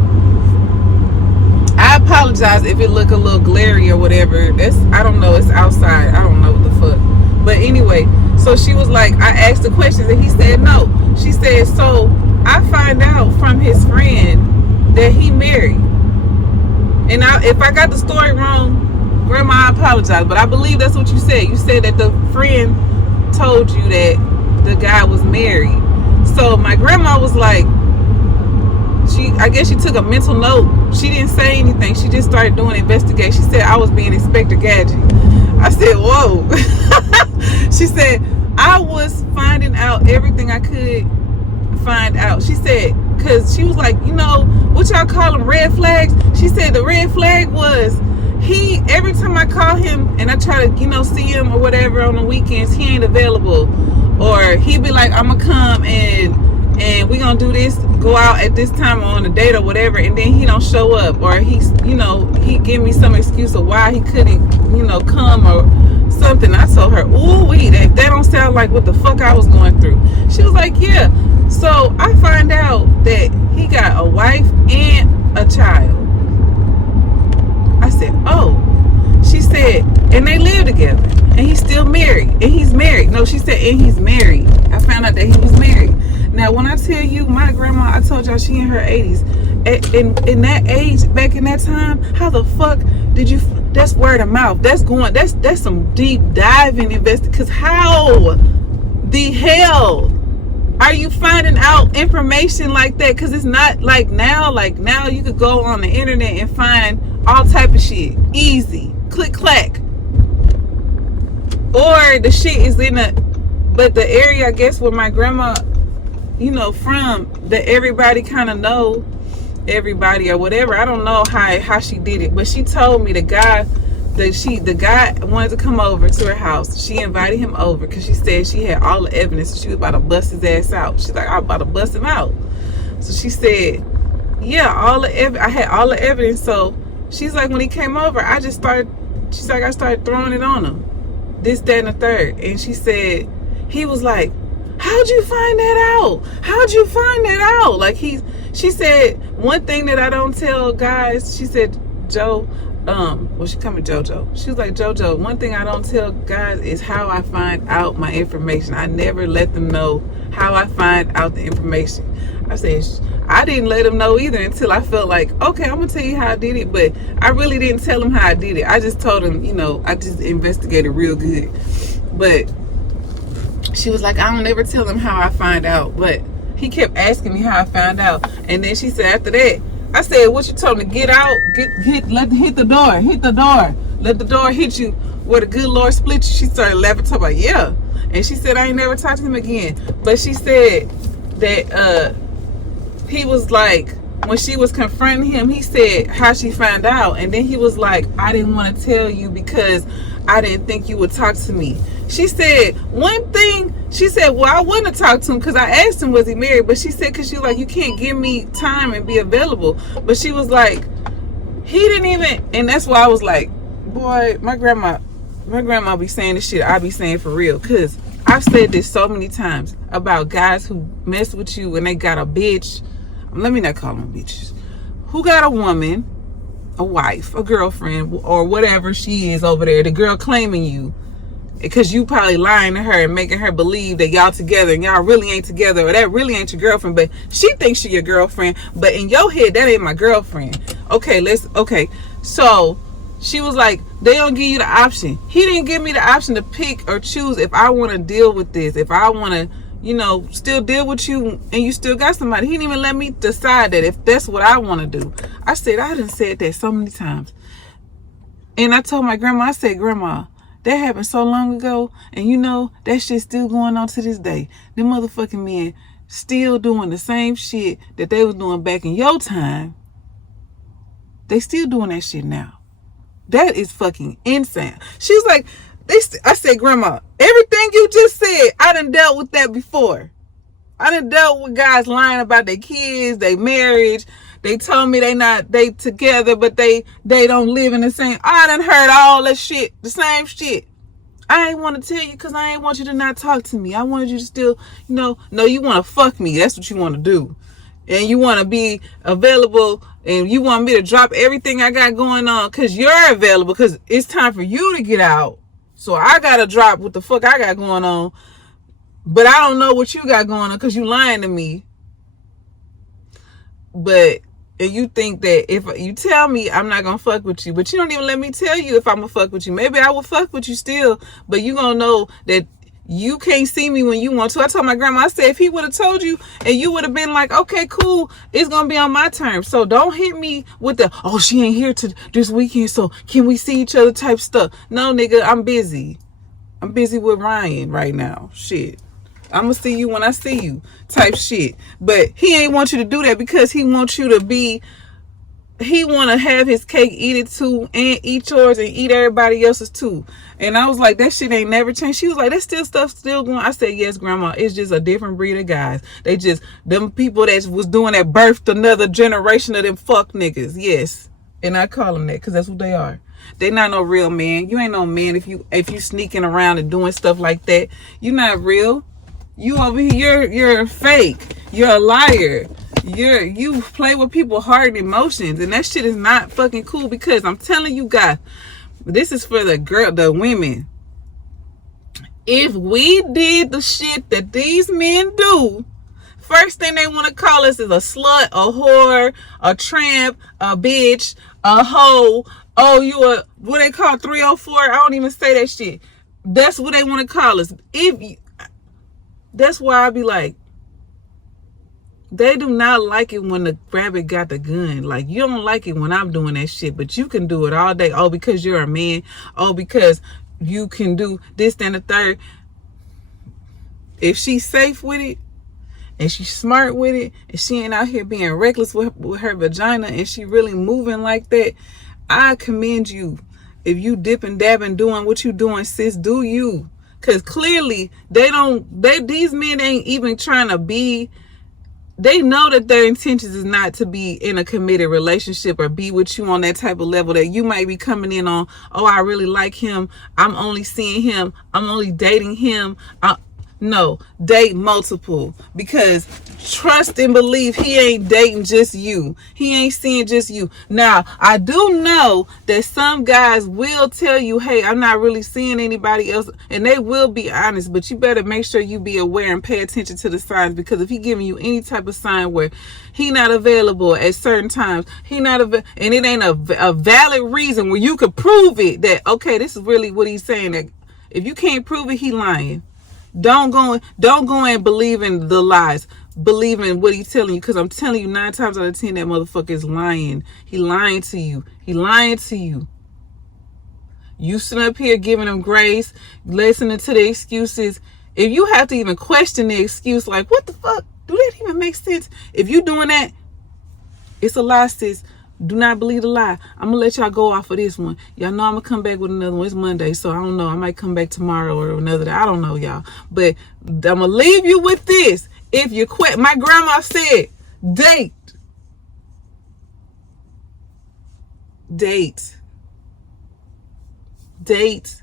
I apologize if it look a little glary or whatever. I don't know, it's outside. I don't know what the fuck. But anyway, so she was like, I asked the questions and he said no. She said, so I find out from his friend that he married. And if I got the story wrong, Grandma, I apologize, but I believe that's what you said. You said that the friend told you that the guy was married. So my grandma was like, I guess she took a mental note. She didn't say anything. She just started doing an investigation. She said I was being Inspector Gadget. I said, whoa. She said I was finding out everything I could find out. She said, because she was like, what y'all call them, red flags? She said the red flag was every time I call him and I try to, see him or whatever on the weekends, he ain't available. Or he'd be like, I'm gonna come and we gonna do this, go out at this time on a date or whatever, and then he don't show up, or he give me some excuse of why he couldn't, come or something. I told her, ooh wee, that don't sound like what the fuck I was going through. She was like, yeah. So I find out that he got a wife and a child. I said, oh. She said, and they live together, and he's still married, and he's married. No, she said, and he's married. I found out that he was married. Now, when I tell you, my grandma, I told y'all she in her 80s. In that age, back in that time, how the fuck did you? That's word of mouth. That's some deep diving investigation. Because how the hell are you finding out information like that? Because it's not like now. Like now, you could go on the internet and find all type of shit easy, click clack. Or the shit is but the area, I guess, where my grandma, from, that everybody kind of know everybody or whatever. I don't know how she did it, but she told me the guy wanted to come over to her house. She invited him over because she said she had all the evidence. She was about to bust his ass out. She's like, I'm about to bust him out. So she said, yeah, I had all the evidence. So she's like, when he came over, I started throwing it on him, this, that, and the third. And she said, he was like, how'd you find that out? How'd you find that out? Like she said, one thing that I don't tell guys, she said, Joe, well, she called me JoJo. She was like, JoJo, one thing I don't tell guys is how I find out my information. I never let them know how I find out the information. I said, I didn't let them know either until I felt like, okay, I'm gonna tell you how I did it, but I really didn't tell them how I did it. I just told them, you know, I just investigated real good. But she was like, I don't ever tell them how I find out. But he kept asking me how I found out. And then she said after that, I said, what you told me? Get out, hit the door, let the door hit you where the good Lord split you. She started laughing, talking about, yeah. And she said, I ain't never talked to him again. But she said that he was like, when she was confronting him, he said how she found out. And then he was like, I didn't want to tell you because I didn't think you would talk to me. She said one thing, she said, well, I wouldn't have talked to him because I asked him, was he married? But she said, because she was like, you can't give me time and be available. But she was like, he didn't even, and that's why I was like, boy, my grandma be saying this shit I be saying for real. Because I've said this so many times about guys who mess with you and they got a bitch. Let me not call them bitches. Who got a woman, a wife, a girlfriend, or whatever she is over there, the girl claiming you. Because you probably lying to her and making her believe that y'all together and y'all really ain't together, or that really ain't your girlfriend, but she thinks she your girlfriend, but in your head that ain't my girlfriend. Okay, so she was like, they don't give you the option. He didn't give me the option to pick or choose if I want to deal with this, if I want to, you know, still deal with you and you still got somebody. He didn't even let me decide that if that's what I want to do. I done said that so many times. And I told my grandma, I said, Grandma, that happened so long ago, and you know, that shit's still going on to this day. Them motherfucking men still doing the same shit that they was doing back in your time. They still doing that shit now. That is fucking insane. She was like, I said, Grandma, everything you just said, I done dealt with that before. I done dealt with guys lying about their kids, their marriage. They told me they together, but they don't live in the same. I done heard all that shit, the same shit. I ain't want to tell you because I ain't want you to not talk to me. I wanted you to still, no, you want to fuck me. That's what you want to do. And you want to be available and you want me to drop everything I got going on because you're available because it's time for you to get out. So I got to drop what the fuck I got going on. But I don't know what you got going on because you lying to me. But, and you think that if you tell me I'm not going to fuck with you, but you don't even let me tell you if I'm going to fuck with you. Maybe I will fuck with you still, but you going to know that you can't see me when you want to. I told my grandma, I said, if he would have told you and you would have been like, okay, cool, it's going to be on my terms. So don't hit me with the, oh, she ain't here to this weekend, so can we see each other type stuff. No, nigga, I'm busy. I'm busy with Ryan right now. Shit. I'm going to see you when I see you type shit. But he ain't want you to do that because he wants you to be, he want to have his cake, eat it too, and eat yours and eat everybody else's too. And I was like, that shit ain't never changed. She was like, that stuff still going. I said, yes, Grandma, it's just a different breed of guys. They just, them people that was doing that birthed another generation of them fuck niggas. Yes. And I call them that because that's what they are. They not no real man. You ain't no man if you sneaking around and doing stuff like that. You not real. You over here, you're fake. You're a liar. You play with people's heart and emotions, and that shit is not fucking cool. Because I'm telling you guys, this is for the women. If we did the shit that these men do, first thing they want to call us is a slut, a whore, a tramp, a bitch, a hoe. Oh, you a what they call 304? I don't even say that shit. That's what they want to call us. That's why I be like, they do not like it when the rabbit got the gun. Like, you don't like it when I'm doing that shit, but you can do it all day. Oh, because you're a man. Oh, because you can do this, and the third. If she's safe with it, and she's smart with it, and she ain't out here being reckless with her vagina, and she really moving like that, I commend you. If you dip and dab and doing what you doing, sis, do you. Because clearly, these men ain't even trying to be, they know that their intentions is not to be in a committed relationship or be with you on that type of level that you might be coming in on, oh, I really like him. I'm only seeing him. I'm only dating him. No, date multiple, because trust and believe he ain't dating just you. He ain't seeing just you. Now, I do know that some guys will tell you, hey, I'm not really seeing anybody else, and they will be honest, but you better make sure you be aware and pay attention to the signs, because if he giving you any type of sign where he not available at certain times, and it ain't a valid reason where you could prove it that, okay, this is really what he's saying, that if you can't prove it, he lying. Don't go and believe in the lies. Believe in what he's telling you, because I'm telling you, 9 times out of 10, that motherfucker is lying. He lying to you. He lying to you. You sitting up here giving him grace, listening to the excuses. If you have to even question the excuse, like, what the fuck? Do that even make sense? If you doing that, it's a lie, sis. Do not believe the lie. I'm going to let y'all go off of this one. Y'all know I'm going to come back with another one. It's Monday, so I don't know. I might come back tomorrow or another day. I don't know, y'all. But I'm going to leave you with this. If you quit, my grandma said, date. Date. Date.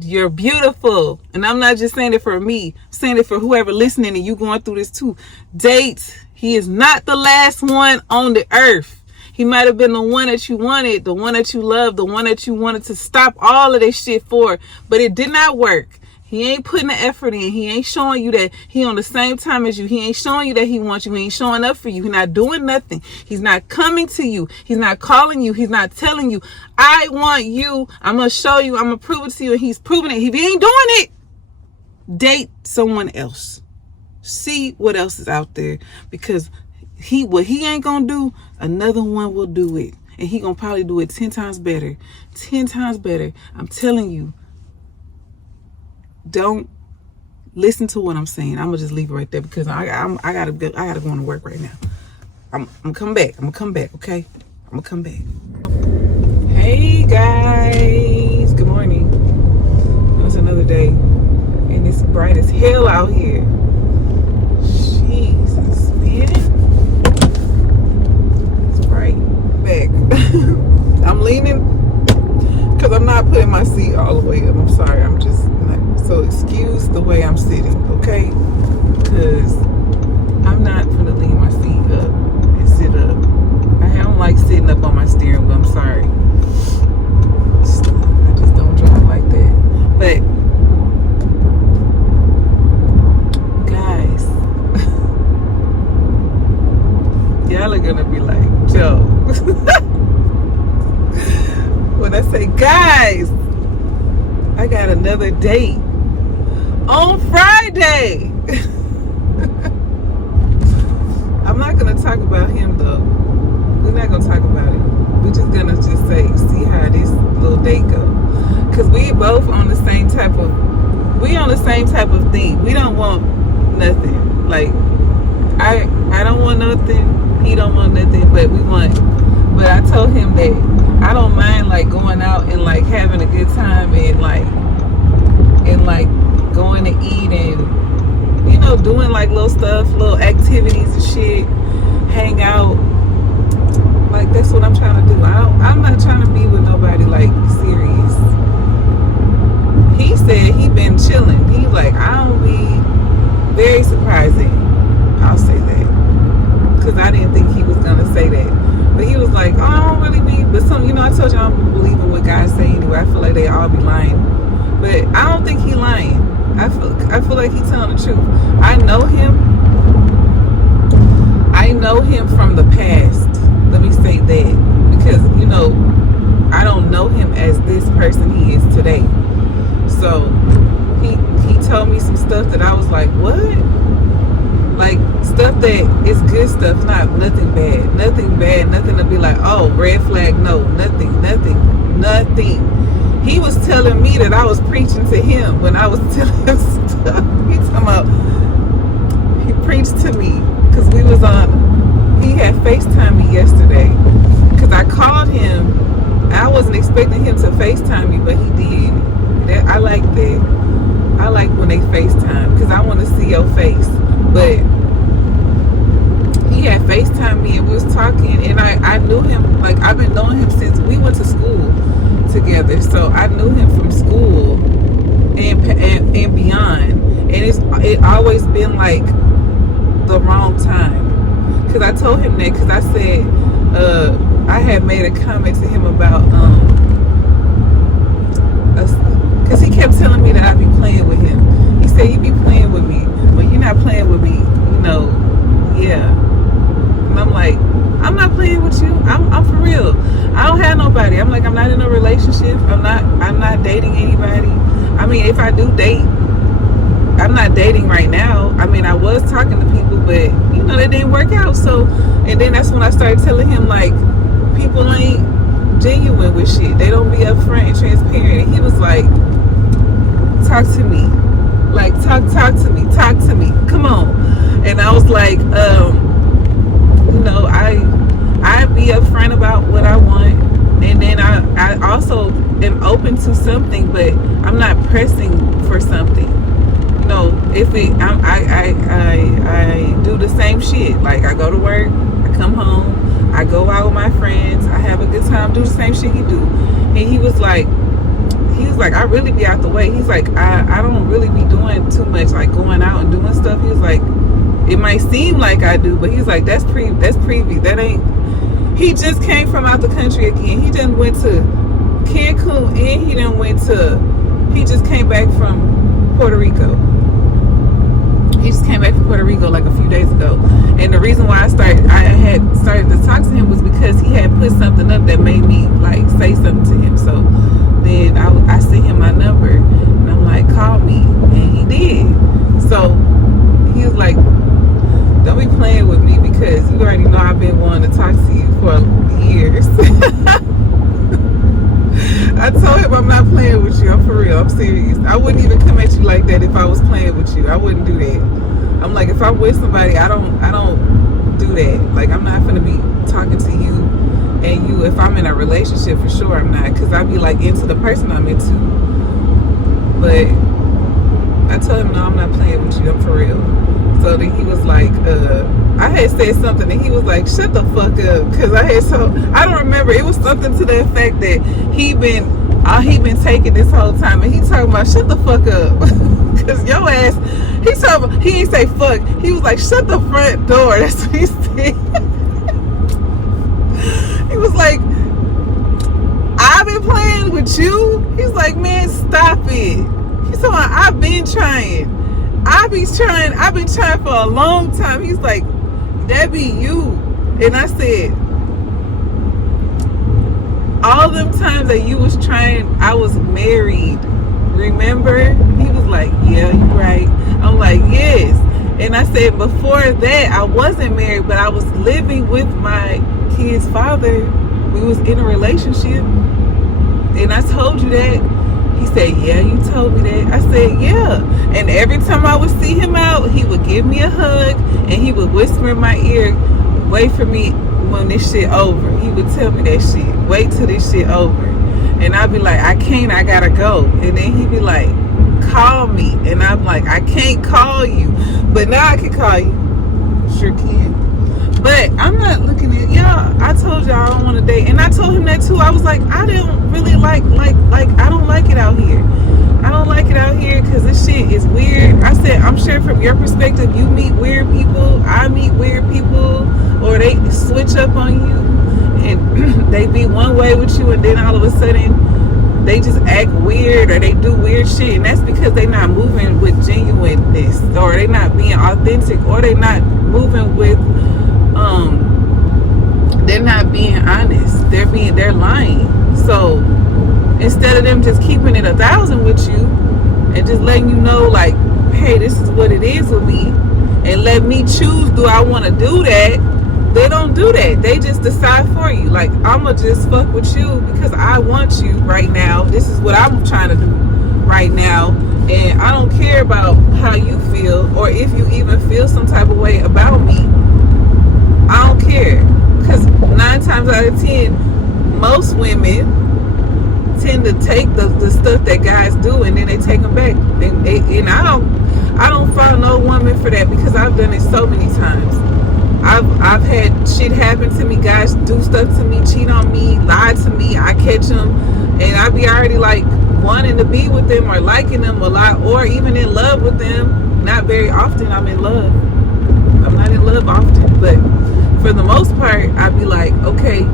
You're beautiful. And I'm not just saying it for me. I'm saying it for whoever listening and you going through this too. Date. He is not the last one on the earth. He might have been the one that you wanted, the one that you loved, the one that you wanted to stop all of this shit for, but it did not work. He ain't putting the effort in. He ain't showing you that he on the same time as you. He ain't showing you that he wants you. He ain't showing up for you. He's not doing nothing. He's not coming to you. He's not calling you. He's not telling you, I want you. I'm going to show you. I'm going to prove it to you. And he's proving it. If he ain't doing it, date someone else. See what else is out there, because what he ain't gonna do, another one will do it, and he gonna probably do it 10 times better. 10 times better. I'm telling you. Don't listen to what I'm saying. I'm gonna just leave it right there, because I gotta go on to work right now. I'm coming back. I'm gonna come back. Okay, I'm gonna come back. Hey guys, good morning. It's another day, and it's bright as hell out here. Jesus, man. Back. I'm leaning because I'm not putting my seat all the way up. I'm sorry. I'm just not. So excuse the way I'm sitting, okay? Because I'm not going to lean my seat up and sit up. I don't like sitting up on my steering wheel. I'm sorry. I just don't drive like that. But guys, y'all are going to be like, Joe. When I say guys, I got another date on Friday. I'm not gonna talk about him though. We're not gonna talk about it. We're just gonna just see how this little date go. Cause we both on the same type of thing. We don't want nothing. Like I don't want nothing. He don't want nothing. But I told him that I don't mind like going out and like having a good time and like going to eat and, you know, doing like little stuff, little activities and shit, hang out. Like that's what I'm trying to do. I'm not trying to be with nobody like serious. He said he been chilling. He's like, I don't be very surprising. I'll say that. Because I didn't think he was gonna say that. But he was like, oh, I don't really be, but some, you know, I told you I don't believe in what guys say anyway. I feel like they all be lying. But I don't think he lying. I feel like he's telling the truth. I know him from the past. Let me say that. Because, you know, I don't know him as this person he is today. So he told me some stuff that I was like, what? Like stuff that is good stuff, not nothing bad, nothing to be like, oh, red flag, no, nothing. He was telling me that I was preaching to him when I was telling him stuff. He preached to me because he had FaceTime me yesterday because I called him. I wasn't expecting him to FaceTime me, but he did. I like that. I like when they FaceTime because I want to see your face. But he had FaceTime me and we was talking, and I knew him, like I've been knowing him since we went to school together. So I knew him from school, and beyond. And it always been like the wrong time. Cause I told him that, cause I said I had made a comment to him about cause he kept telling me that I be playing with him. He said, you be playing with me, but you're not playing with me, yeah. And I'm like, I'm not playing with you. I'm for real. I don't have nobody. I'm like, I'm not in a relationship. I'm not dating anybody. I mean, if I do date, I'm not dating right now. I mean, I was talking to people, but it didn't work out. So, and then that's when I started telling him, like, people ain't genuine with shit. They don't be upfront and transparent. And he was like, talk to me. Like, talk to me. Talk to me. Come on. And I was like, I be upfront about what I want, and then I also am open to something, but I'm not pressing for something. If I do the same shit. Like, I go to work, I come home, I go out with my friends, I have a good time, do the same shit he do. And he was like, I really be out the way. He's like, I don't really be doing too much, like going out and doing stuff. He was like, it might seem like I do, but he's like, that's preview. That ain't. He just came from out the country again. He done went to Cancun, and he just came back from Puerto Rico. He just came back from Puerto Rico like a few days ago. And the reason why I had started to talk to him was because he had put something up that made me like say something to him. So then I sent him my number, and I'm like, call me, and he did. So he was like, don't be playing with me, because you already know I've been wanting to talk to you for years. I told him I'm not playing with you. I'm for real. I'm serious. I wouldn't even come at you like that if I was playing with you. I wouldn't do that. I'm like, if I'm with somebody, I don't do that. Like, I'm not gonna be talking to you and you. If I'm in a relationship, for sure I'm not, because I be like into the person I'm into. But I told him, no, I'm not playing with you. I'm for real. So then he was like, I had said something, and he was like, shut the fuck up, because I don't remember, it was something to the effect that he been taking this whole time, and he talking about, shut the fuck up, because your ass, he ain't say fuck, he was like, shut the front door. That's what he said. He was like, I've been playing with you. He's like, man, stop it. He's talking about, I've been trying for a long time. He's like, that be you. And I said, all them times that you was trying, I was married. Remember? He was like, yeah, you right. I'm like, yes. And I said, before that, I wasn't married, but I was living with my kid's father. We was in a relationship. And I told you that. He said, yeah, you told me that. I said, yeah. And every time I would see him out, he would give me a hug, and he would whisper in my ear, wait for me when this shit over. He would tell me that shit. Wait till this shit over. And I'd be like, I can't, I gotta go. And then he'd be like, call me. And I'm like, I can't call you. But now I can call you. Sure can. But I'm not looking at y'all. I told y'all I don't want to date, and I told him that too. I was like, I don't really like I don't like it out here. I don't like it out here because this shit is weird. I said, I'm sure from your perspective, you meet weird people. I meet weird people, or they switch up on you, and they be one way with you, and then all of a sudden they just act weird, or they do weird shit, and that's because they not moving with genuineness, or they not being authentic, or they not moving with they're not being honest. They're lying. So instead of them just keeping it 1,000 with you and just letting you know, like, hey, this is what it is with me, and let me choose, do I want to do that? They don't do that. They just decide for you. Like, I'ma just fuck with you because I want you right now. This is what I'm trying to do right now, and I don't care about how you feel, or if you even feel some type of way about me. I don't care, because 9 times out of 10, most women tend to take the stuff that guys do, and then they take them back. And I don't follow no woman for that, because I've done it so many times. I've had shit happen to me. Guys do stuff to me, cheat on me, lie to me. I catch them, and I be already like wanting to be with them or liking them a lot, or even in love with them. Not very often I'm in love. I'm not in love often, but for the most part, I'd be like, okay,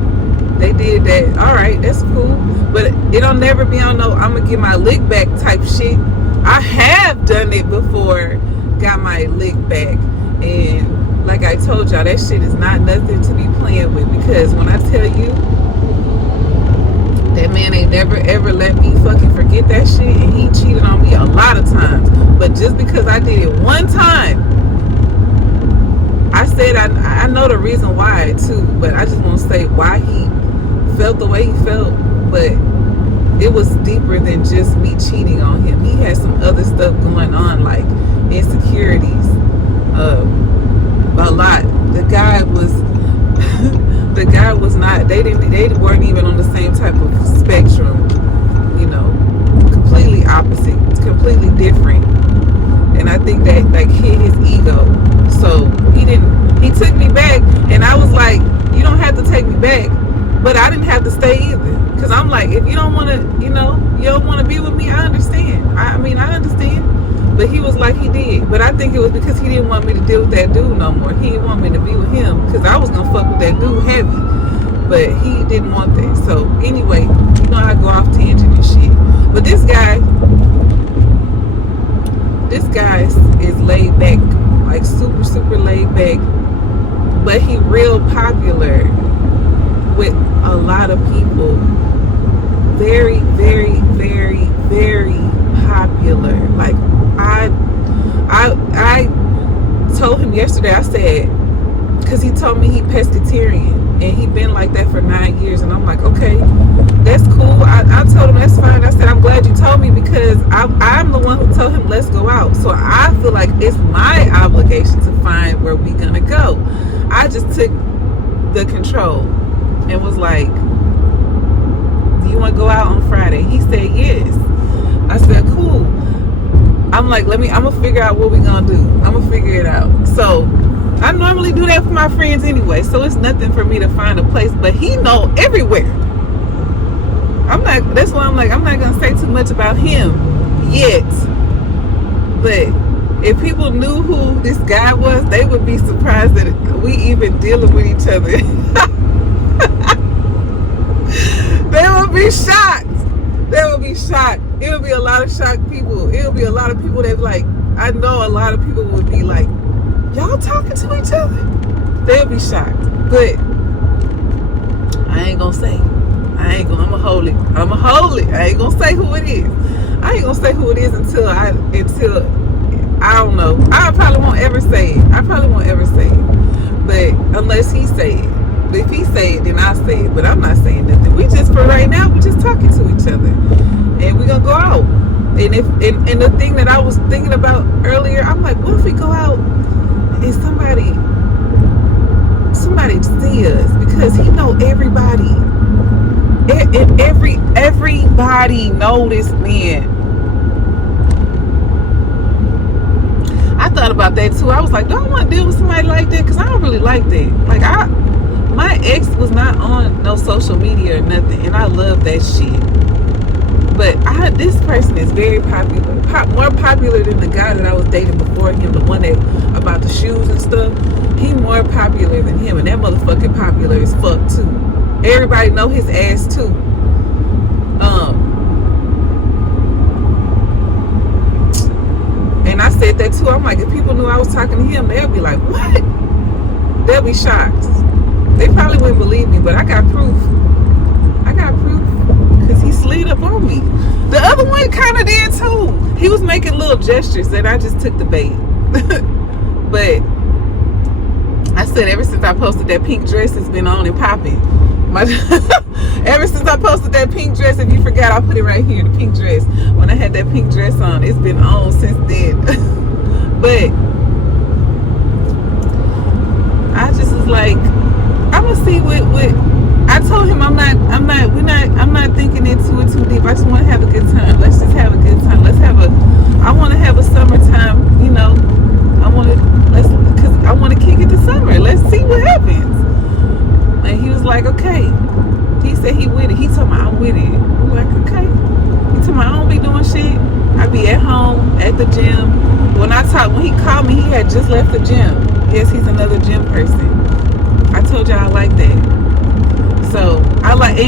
they did that. All right, that's cool. But it'll never be on no I'm gonna get my lick back type shit. I have done it before, got my lick back, and like I told y'all, that shit is not nothing to be playing with, because when I tell you, that man ain't never ever let me fucking forget that shit, and he cheated on me a lot of times. But just because I did it one time, I said I know the reason why too, but I just won't say why he felt the way he felt. But it was deeper than just me cheating on him. He had some other stuff going on, like insecurities, a lot. The guy was not. They weren't even on the same type of spectrum. You know, completely opposite. It's completely different. And I think that like hit his ego. So he took me back, and I was like, you don't have to take me back, but I didn't have to stay either. Cause I'm like, if you don't want to, you don't want to be with me, I understand. I understand. But he was like, he did. But I think it was because he didn't want me to deal with that dude no more. He didn't want me to be with him, because I was going to fuck with that dude heavy. But he didn't want that. So anyway, I go off tangent and shit. But this guy is laid back, like super, super laid back. But he real popular with a lot of people. Very, very, very, very popular. Like I told him yesterday, I said, because he told me he pescatarian, and he been like that for 9 years, and I'm like, okay, that's cool. I told him that's fine. I said, I'm glad you told me, because I'm the one who told him let's go out. So I feel like it's my obligation to find where we gonna go. I just took the control and was like, do you want to go out on Friday? He said yes. I said cool. I'm like, I'm gonna figure out what we gonna do. I'm gonna figure it out. So I normally do that for my friends anyway, so it's nothing for me to find a place, but he know everywhere. That's why I'm like, I'm not gonna say too much about him yet. But if people knew who this guy was, they would be surprised that we even dealing with each other. They would be shocked. They would be shocked. It would be a lot of shocked people. It would be a lot of people that like, I know a lot of people would be like, y'all talking to each other? They'll be shocked. But I ain't gonna say. I'ma hold it. I ain't gonna say who it is. I ain't gonna say who it is until I don't know. I probably won't ever say it. But unless he say it. But if he say it, then I say it. But I'm not saying nothing. We just, for right now, we just talking to each other. And we gonna go out. And and the thing that I was thinking about earlier, I'm like, what if we go out and somebody see us? Because he know everybody. Everybody know this man. I thought about that too. I was like, do I want to deal with somebody like that? Because I don't really like that. Like, my ex was not on no social media or nothing, and I love that shit. But this person is very popular, more popular than the guy that I was dating before him, the one that about the shoes and stuff. He more popular than him, and that motherfucking popular as fuck too. Everybody know his ass too. And I said that too. I'm like, if people knew I was talking to him, they'll be like, what? They'll be shocked. They probably wouldn't believe me, but I got proof. Because he slid up on me. The other one kind of did too. He was making little gestures, and I just took the bait. But I said, ever since I posted that pink dress, it's been on and popping. Ever since I posted that pink dress, if you forgot, I put it right here, the pink dress. When I had that pink dress on, it's been on since then. But I just was like, I'm gonna see what I told him. I'm not thinking into it too deep. I just want to have a good time. Let's just have a good time. I want to have a summertime. Because I want to kick it this summer. Let's see what happens. And he was like, okay. He said he with it. He told me I'm with it. I'm like, okay. He told me I don't at the gym. When he called me, he had just left the gym. Yes, he's another gym person. I told y'all I like that. So and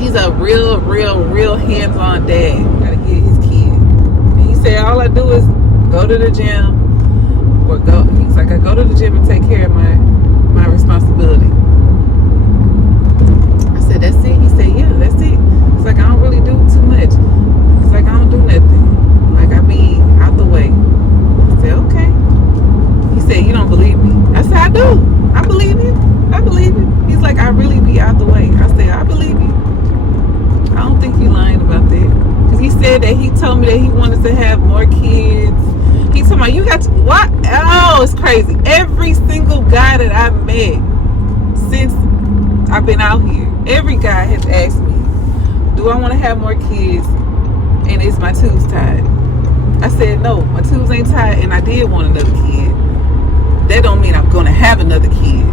he's a real hands-on dad. Gotta get his kid. And he said all I do is go to the gym he's like, I go to the gym and take care of my responsibility. I said, that's it? He said, yeah, that's it. It's like, I don't really do too much. It's like, I don't do nothing. Like, I be out the way. I said, okay. He said, you don't believe me? I said, I do. I believe you. I believe you. He's like, I really be out the way. I said, I believe you. I don't think you're lying about that. Because he said that he told me that he wanted to have more kids. He told me, you got to, what? Oh, it's crazy. Every single guy that I've met since I've been out here, every guy has asked me, do I want to have more kids? And is my tubes tied? I said, no, my tubes ain't tied, and I did want another kid. That don't mean I'm going to have another kid.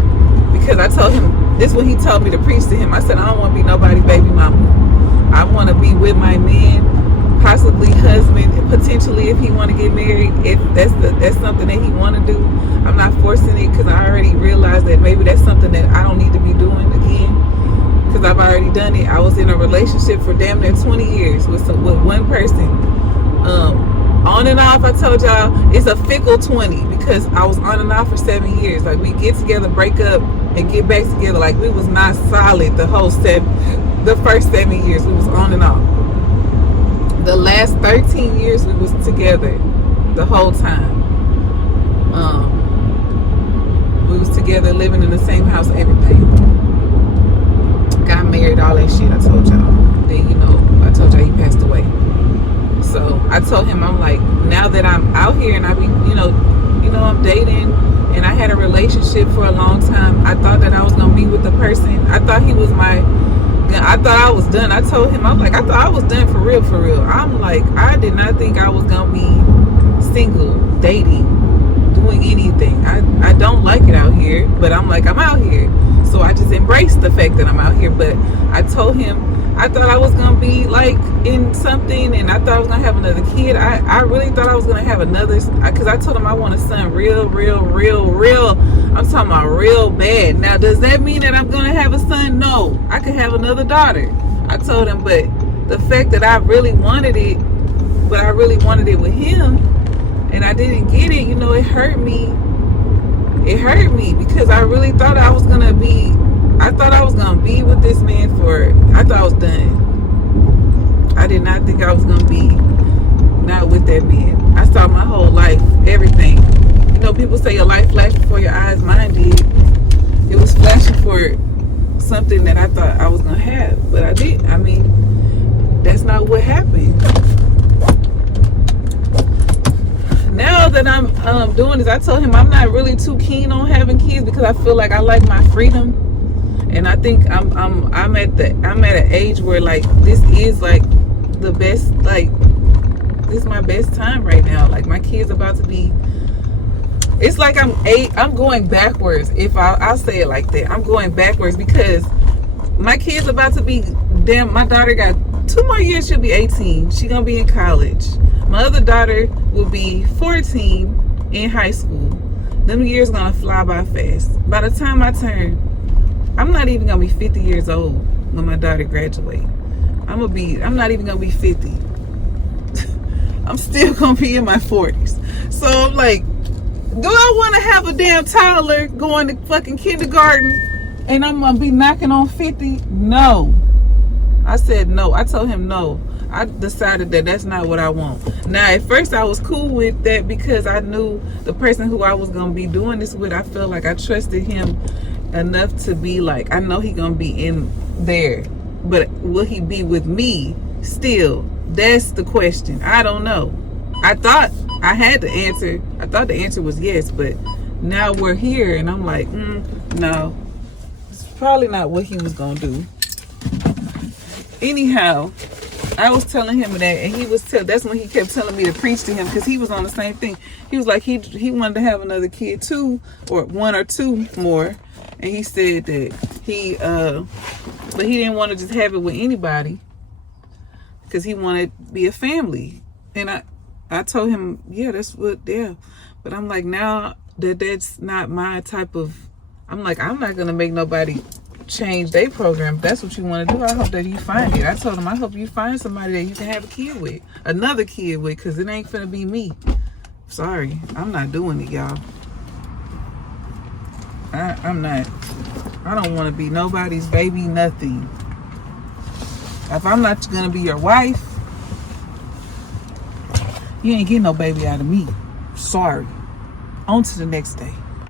Because I told him, this is what he told me to preach to him. I said, I don't want to be nobody's baby mama. I want to be with my man, possibly husband, potentially if he want to get married, if that's something that he want to do. I'm not forcing it because I already realized that maybe that's something that I don't need to be doing again because I've already done it. I was in a relationship for damn near 20 years with one person. On and off, I told y'all, it's a fickle 20 because I was on and off for 7 years. Like, we get together, break up, and get back together. Like, we was not solid the first 7 years. We was on and off. The last 13 years we was together the whole time. We was together, living in the same house, everything. Got married, all that shit I told y'all. Then, I told y'all he passed away. So I told him, I'm like, now that I'm out here and I be, I'm dating and I had a relationship for a long time, I thought that I was gonna be with the person. I thought he was I thought I was done. I told him, I'm like, I thought I was done for real. I'm like, I did not think I was gonna be single, dating, doing anything. I don't like it out here, but I'm like, I'm out here. So I just embraced the fact that I'm out here. But I told him, I thought I was gonna be like in something, and I thought I was gonna have another kid. I really thought I was gonna have another, because I told him I want a son real. I'm talking about real bad. Now, does that mean that I'm gonna have a son? No, I could have another daughter. I told him, but the fact that I really wanted it, but I really wanted it with him, and I didn't get it, it hurt me. It hurt me because I really thought I was gonna be with this man I thought I was done. I did not think I was gonna be not with that man. I saw my whole life, everything. People say your life flashed before your eyes. Mine did. It was flashing for something that I thought I was gonna have, but I didn't. I mean, that's not what happened. Now that I'm doing this, I told him I'm not really too keen on having kids because I feel like I like my freedom. And I think I'm at an age where, like, this is like the best, like, this is my best time right now. Like, my kid's about to be, it's like I'm going backwards. If I'll say it like that, I'm going backwards because my kid's about to be, my daughter got 2 more years, she'll be 18. She's gonna be in college. My other daughter will be 14 in high school. Them years gonna fly by fast. By the time I turn, I'm not even gonna be 50 years old when my daughter graduates. I'm not even gonna be 50. I'm still gonna be in my 40s. So I'm like, do I want to have a damn toddler going to fucking kindergarten and I'm gonna be knocking on 50? No. I said no. I told him no. I decided that that's not what I want. Now, at first I was cool with that because I knew the person who I was gonna be doing this with, I felt like I trusted him enough to be like, I know he gonna be in there, but will he be with me still? That's the question. I don't know. I thought I had the answer. I thought the answer was yes, but now we're here and I'm like, no, it's probably not what he was gonna do. Anyhow, I was telling him that, and that's when he kept telling me to preach to him, because he was on the same thing. He was like, he wanted to have another kid too, or 1 or 2 more. And he said that but he didn't want to just have it with anybody because he wanted to be a family. And I told him, yeah, that's what, yeah. But I'm like, now that that's not my type of, I'm like, I'm not going to make nobody change their program. If that's what you want to do, I hope that you find it. I told him, I hope you find somebody that you can have a kid with, another kid with, because it ain't finna be me. Sorry, I'm not doing it, y'all. I'm not. I don't want to be nobody's baby, nothing. If I'm not going to be your wife, you ain't getting no baby out of me. Sorry. On to the next day.